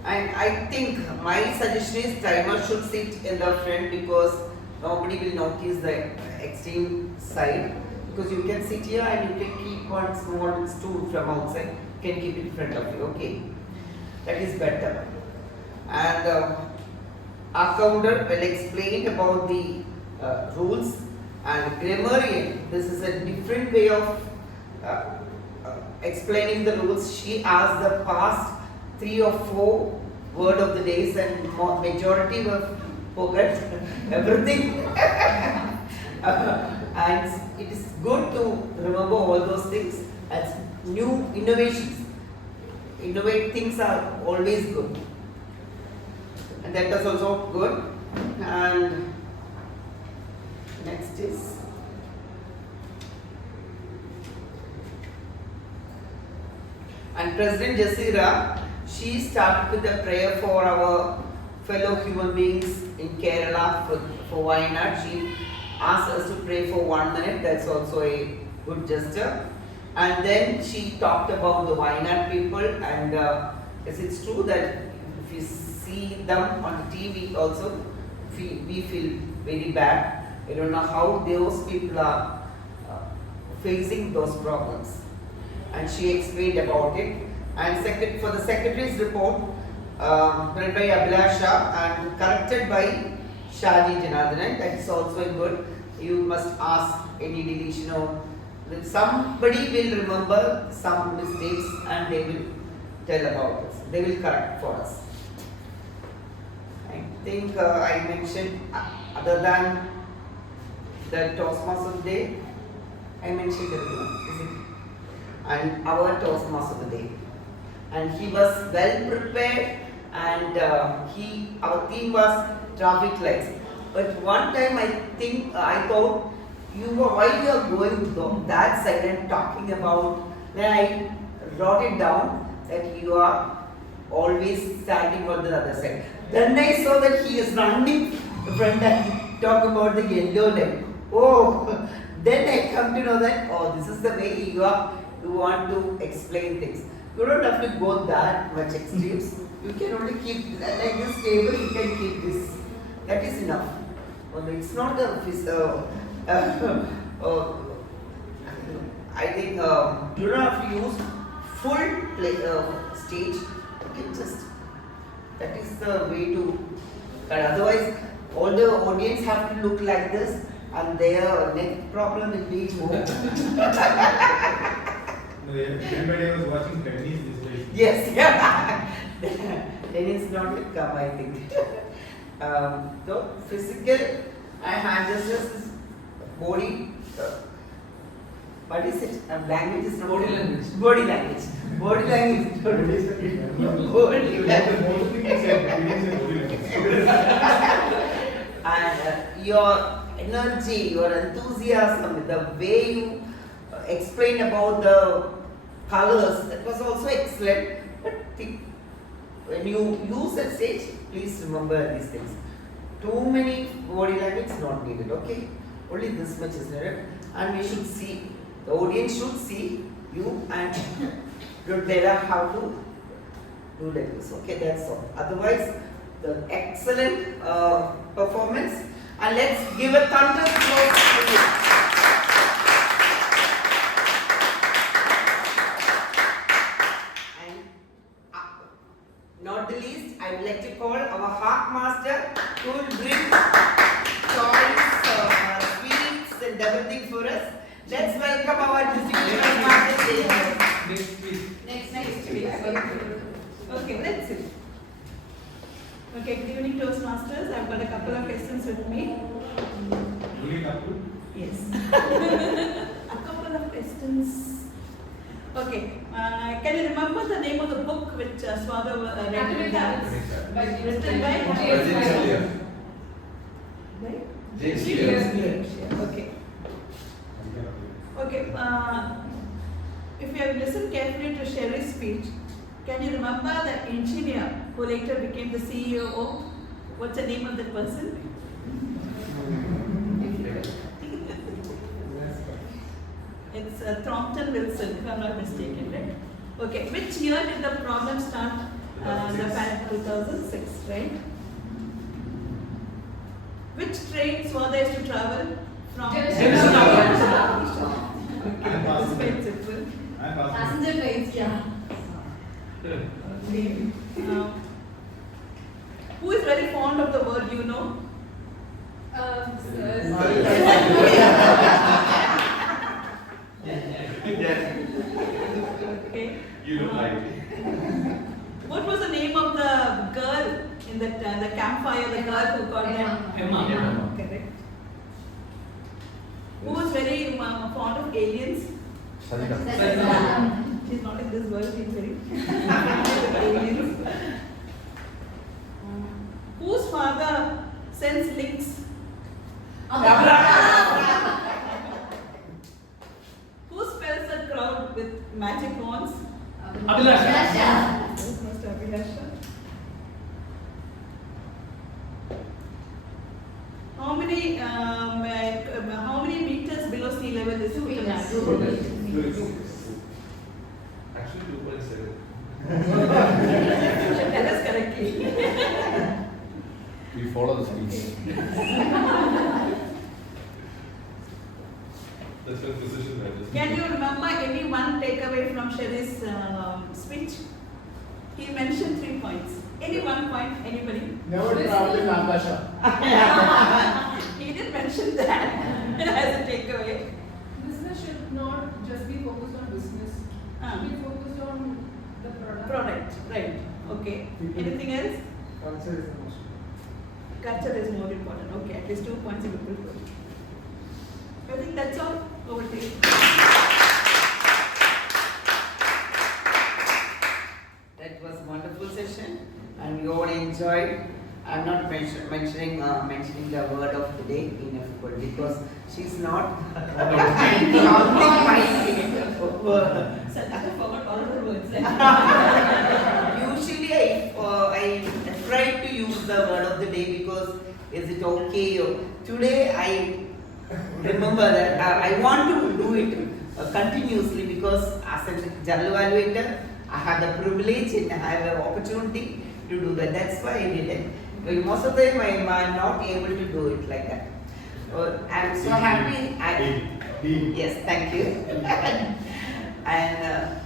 I think my suggestion is timer should sit in the front because nobody will notice the extreme side. Because you can sit here and you can keep one small stool from outside. You can keep it in front of you. Okay, that is better. And accountant will explain about the rules, and grammarian, this is a different way of explaining the rules. She asked the past 3 or 4 word of the days, and majority were forgot everything. And it is good to remember all those things as new innovations. Innovate things are always good, and that was also good. And next is and President Jasira, she started with a prayer for our fellow human beings in Kerala for Wayanad. She asked us to pray for 1 minute. That's also a good gesture. And then she talked about the Wayanad people, and yes, it's true that if you see them on the TV also, we feel very bad. I don't know how those people are facing those problems. And she explained about it. And for the secretary's report, read by Abhilasha and corrected by Shaji Janardhanan, that is also good. You must ask any deletion or somebody will remember some mistakes and they will tell about us. They will correct for us. I think I mentioned other than the Toastmasters Day, I mentioned everyone, is it? And our Toastmaster of the Day. And he was well prepared, and our theme was traffic lights. But one time I thought, why you are going that side and talking about, then I wrote it down that you are always standing on the other side. Then I saw that he is running front and talk about the yellow light. Oh, then I come to know that, this is the way you want to explain things. You don't have to go that much extremes. You can only keep like this table, you can keep this. That is enough. It's not I think you don't have to use full stage. You can just, that is the way to, otherwise all the audience have to look like this and their neck problem will be more. Everybody was watching tennis this way. Yes, yeah. Tennis not yet come, I think. So physical and hand gestures, body. What is it? Language is not Body language. Body language. Body language. Body language. And your energy, your enthusiasm, the way you explain about the colors, that was also excellent. But when you use a stage, please remember these things. Too many body language is not needed, okay? Only this much is needed. And we should see, the audience should see you and your data how to do like this, okay? That's all. Otherwise, the excellent performance. And let's give a thunderous applause to you. Not the least, I would like to call our Heart Master who will bring toys, sweets and everything for us. Let's welcome our distinguished Master. Next week. Okay, let's see. Okay, good evening Toastmasters. I've got a couple of questions with me. Only couple? Yes. A couple of questions. Okay, can you remember the name of the book which Swada read in that? Written by? James Okay. Okay, if you have listened carefully to Sherry's speech, can you remember the engineer who later became the CEO? What's the name of that person? It's Thrompton Wilson, if I'm not mistaken, right? Okay, which year did the problem start? The 2006, right? Which train Swada used to travel from? Passenger trains, yeah. Who is very fond of the word you know? Okay. You look like What was the name of the girl in the campfire? The girl who called them Emma. Correct. Who was very fond of aliens? She's not in this world. She's very fond of aliens. Whose father said Who spells a crowd with magic wands? Abhilasha. This must have Abhilasha. How many meters below sea level is Kuttanak? Actually, 2.7. You should tell us correctly. We follow the speech. That's your position, right? Can you remember any one takeaway from Sherry's speech? He mentioned 3 points. Any one point, anybody? Never travel in Akasha. He did mention that as a takeaway. Business should not just be focused on business. Should be focused on the product. Product, right. Okay. Anything else? Culture is the most. Culture is more important. Okay, at least 2 points you will put. I think that's all. Over to you. That was a wonderful session and we all enjoyed. I'm not mentioning the word of the day in everybody because she's not counting my word. Sir, I forgot all the words. Usually I try to use the word of the day because is it okay? Today I remember that I want to do it continuously because as a general evaluator I have the privilege and I have an opportunity to do that. That's why I did it. But most of the time I'm not able to do it like that. I'm so happy. Yes, thank you. And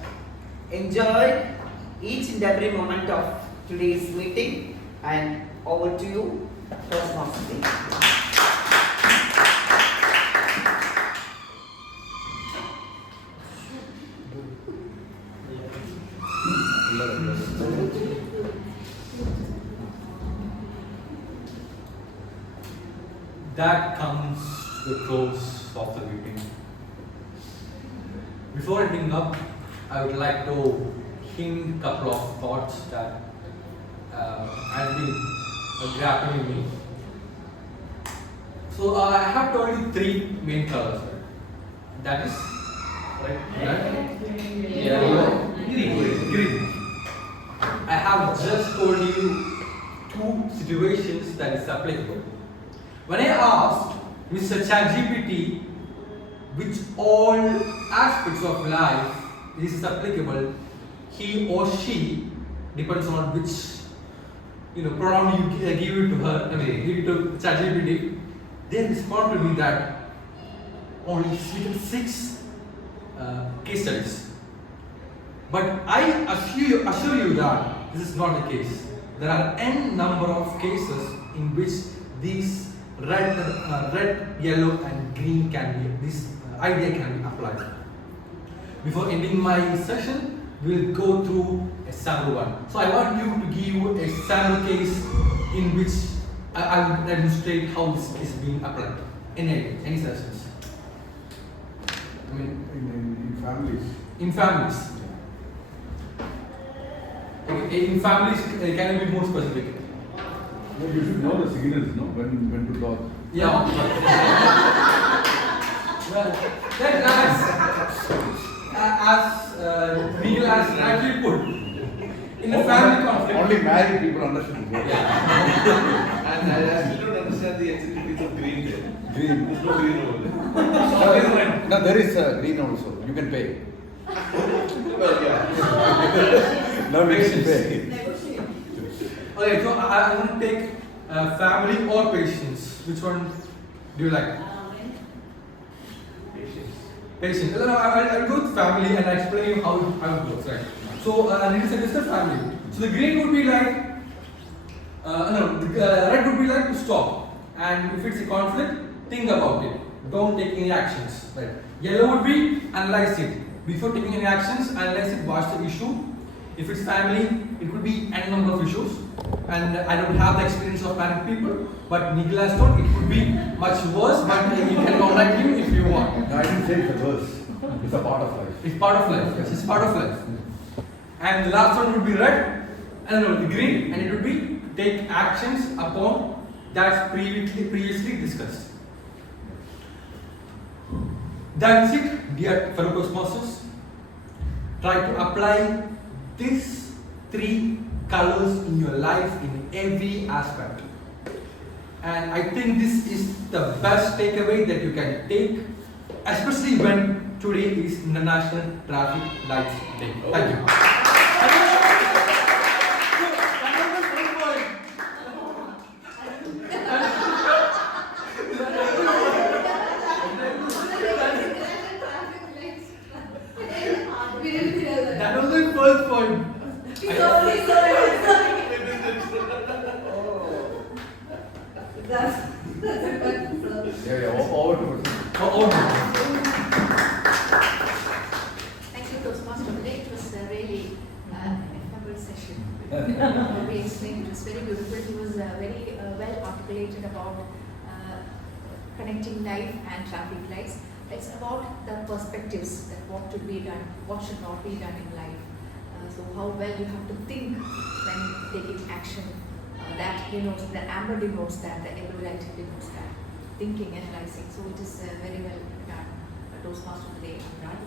enjoyed each and every moment of today's meeting. And over to you, Toastmaster. That comes to the close of the meeting. Before ending up, I would like to hint a couple of thoughts that have been grappling me. So I have told you 3 main colors. Right? That is right. Yellow, green. I have just told you 2 situations that is applicable. When I asked Mr. ChatGPT which all aspects of life this is applicable, he or she depends on which pronoun you give it to her. I mean, give it to ChatGPT. They respond to me that only 6 case studies. But I assure you that this is not the case. There are n number of cases in which these red, yellow, and green this idea can be applied. Before ending my session, we'll go through a sample one. So I want you to give a sample case in which I will demonstrate how this is being applied. Any sessions? I mean, in families. In families. Okay, in families, can you be more specific? No, you should know the signals, no? When to talk. Yeah. Well, that as Neil has rightly put, in a family conflict. Only married people understand. Yeah. And I still don't understand the activities of green there. Green. There's no green over there. No, there is green also. You can pay. Well, yeah. No, you can pay. Okay, so I want to take family or patience. Which one do you like? Patience. I'll go with family and I'll explain you how it works. Right. So it is a family. So the green would be like, the red would be like to stop. And if it's a conflict, think about it. Don't take any actions. Right. Yellow would be analyze it. Before taking any actions, analyze it, watch the issue. If it's family, it could be n number of issues. And I don't have the experience of married people, but Nicholas told it could be much worse, but you can contact him if you want. No, I didn't say it's worse. It's a part of life. It's part of life. Yes, it's part of life. And the last one would be red, and the green, and it would be take actions upon that's previously discussed. That's it, dear fellow Toastmasters. Try to apply these 3 colors in your life in every aspect. And I think this is the best takeaway that you can take, especially when today is International Traffic Lights Day. Thank you. That was my first point. That's a good. Over to Thank you, Toastmaster. Today it was really a memorable session. We explained it was very beautiful. It was very well articulated about connecting life and traffic lights. It's about the perspectives that what should be done, what should not be done in life. So how well you have to think when taking action. That denotes, the amber denotes that, the yellow light denotes that. Thinking, analyzing. So it is very well done. Toastmaster today done.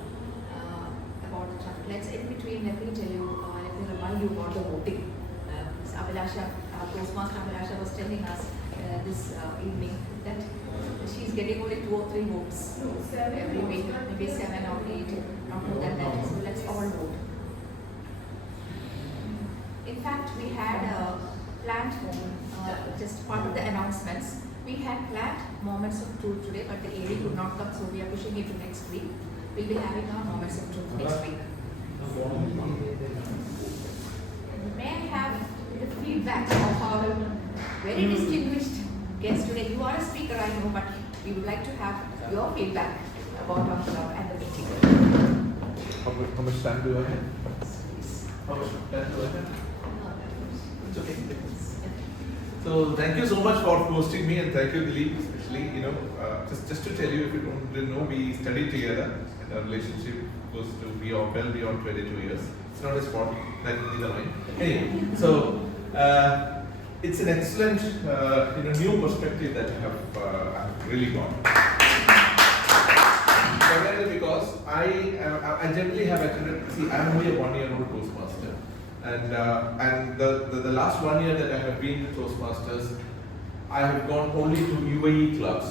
About the traffic lights. In between, let me tell you, let me remind you about the voting. Abhilasha, Toastmaster Abhilasha was telling us this evening that she's getting only 2 or 3 votes every week, maybe 7 or 8, not more than that. So let's all vote. In fact, we had planned just part of the announcements. We had planned moments of truth today, but the AD could not come, so we are pushing it to next week. We'll be having our moments of truth next week. May I have the feedback of our very distinguished guest today? You are a speaker, I know, but we would like to have your feedback about our club and the meeting. How much time do I have? How much time do I have? It's okay. So thank you so much for hosting me, and thank you, Dilip, especially. Just to tell you, if you didn't know, we studied together, and our relationship goes to well beyond 22 years. It's not a sport, that will be the mind. Anyway, so it's an excellent, new perspective that I've really got. Primarily because I generally have attended. See, I'm only a 1-year-old Toastmaster. And the last 1 year that I have been to Toastmasters, I have gone only to UAE clubs,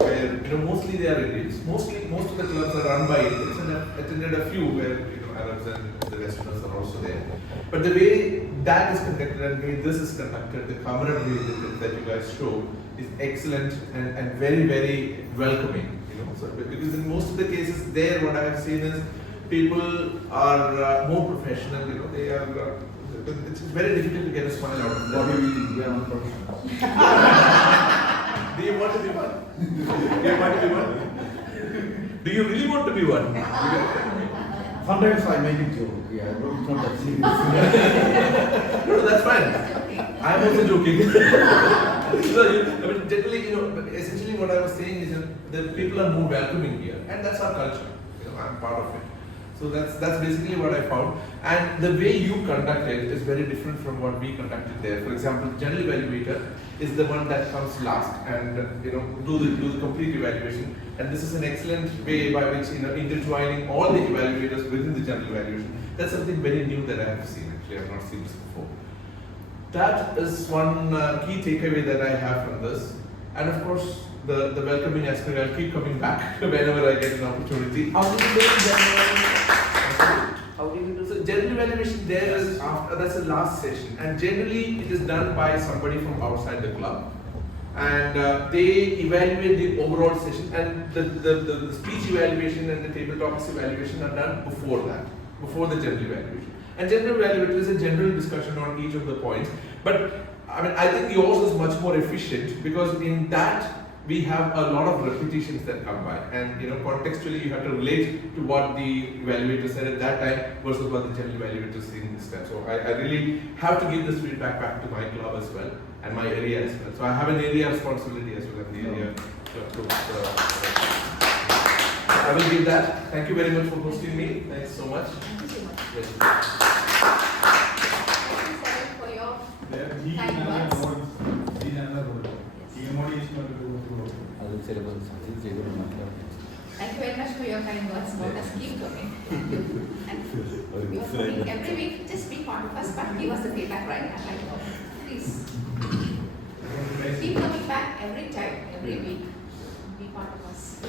where mostly they are Indians. Most of the clubs are run by Indians, and I've attended a few where Arabs and the Westerners are also there. But the way that is conducted and the way this is conducted, the camaraderie that you guys show is excellent and very, very welcoming. So because in most of the cases there, what I have seen is people are more professional. They are. It's very difficult to get a smile out of them. What do you mean? We are not professional. Do you want to be one? Do you want to be one? Do you really want to be one? Sometimes I make it joke. Yeah, it's not that serious. No, that's fine. I'm also joking. So, generally, essentially what I was saying is that people are more welcoming here, and that's our culture. I'm part of it. So that's basically what I found. And the way you conduct it is very different from what we conducted there. For example, the general evaluator is the one that comes last and do the complete evaluation. And this is an excellent way by which intertwining all the evaluators within the general evaluation. That's something very new that I have seen. Actually, I have not seen this before. That is one key takeaway that I have from this. And of course, the welcoming aspect. I'll keep coming back whenever I get an opportunity. How do you do so general evaluation there is after, that's the last session, and generally it is done by somebody from outside the club, and they evaluate the overall session, and the speech evaluation and the table topics evaluation are done before that, before the general evaluation. And general evaluation is a general discussion on each of the points, but I think yours is much more efficient because in that we have a lot of repetitions that come by, and contextually you have to relate to what the evaluator said at that time versus what the general evaluator is saying this time. So I really have to give this feedback back to my club as well and my area as well. So I have an area responsibility as well as the area. I will give that. Thank you very much for hosting me. Thanks so much. Thank you so much. Yes. Thank you, sir, for your kind words. Thank you very very much for your kind words. Known as keep coming. Thank you. And you are coming every week. Just be part of us, but give us the feedback right now. Please. Keep coming back every time, every week. Be part of us.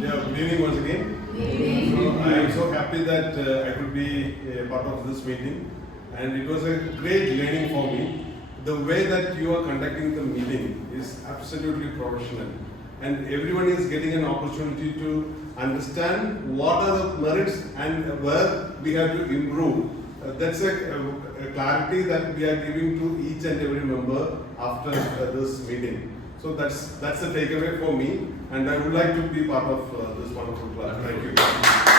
Yeah, good evening once again. Good evening. So I am so happy that I could be a part of this meeting, and it was a great learning for me. The way that you are conducting the meeting is absolutely professional, and everyone is getting an opportunity to understand what are the merits and where we have to improve. That's a clarity that we are giving to each and every member after this meeting. So that's the takeaway for me, and I would like to be part of this wonderful club. Thank you.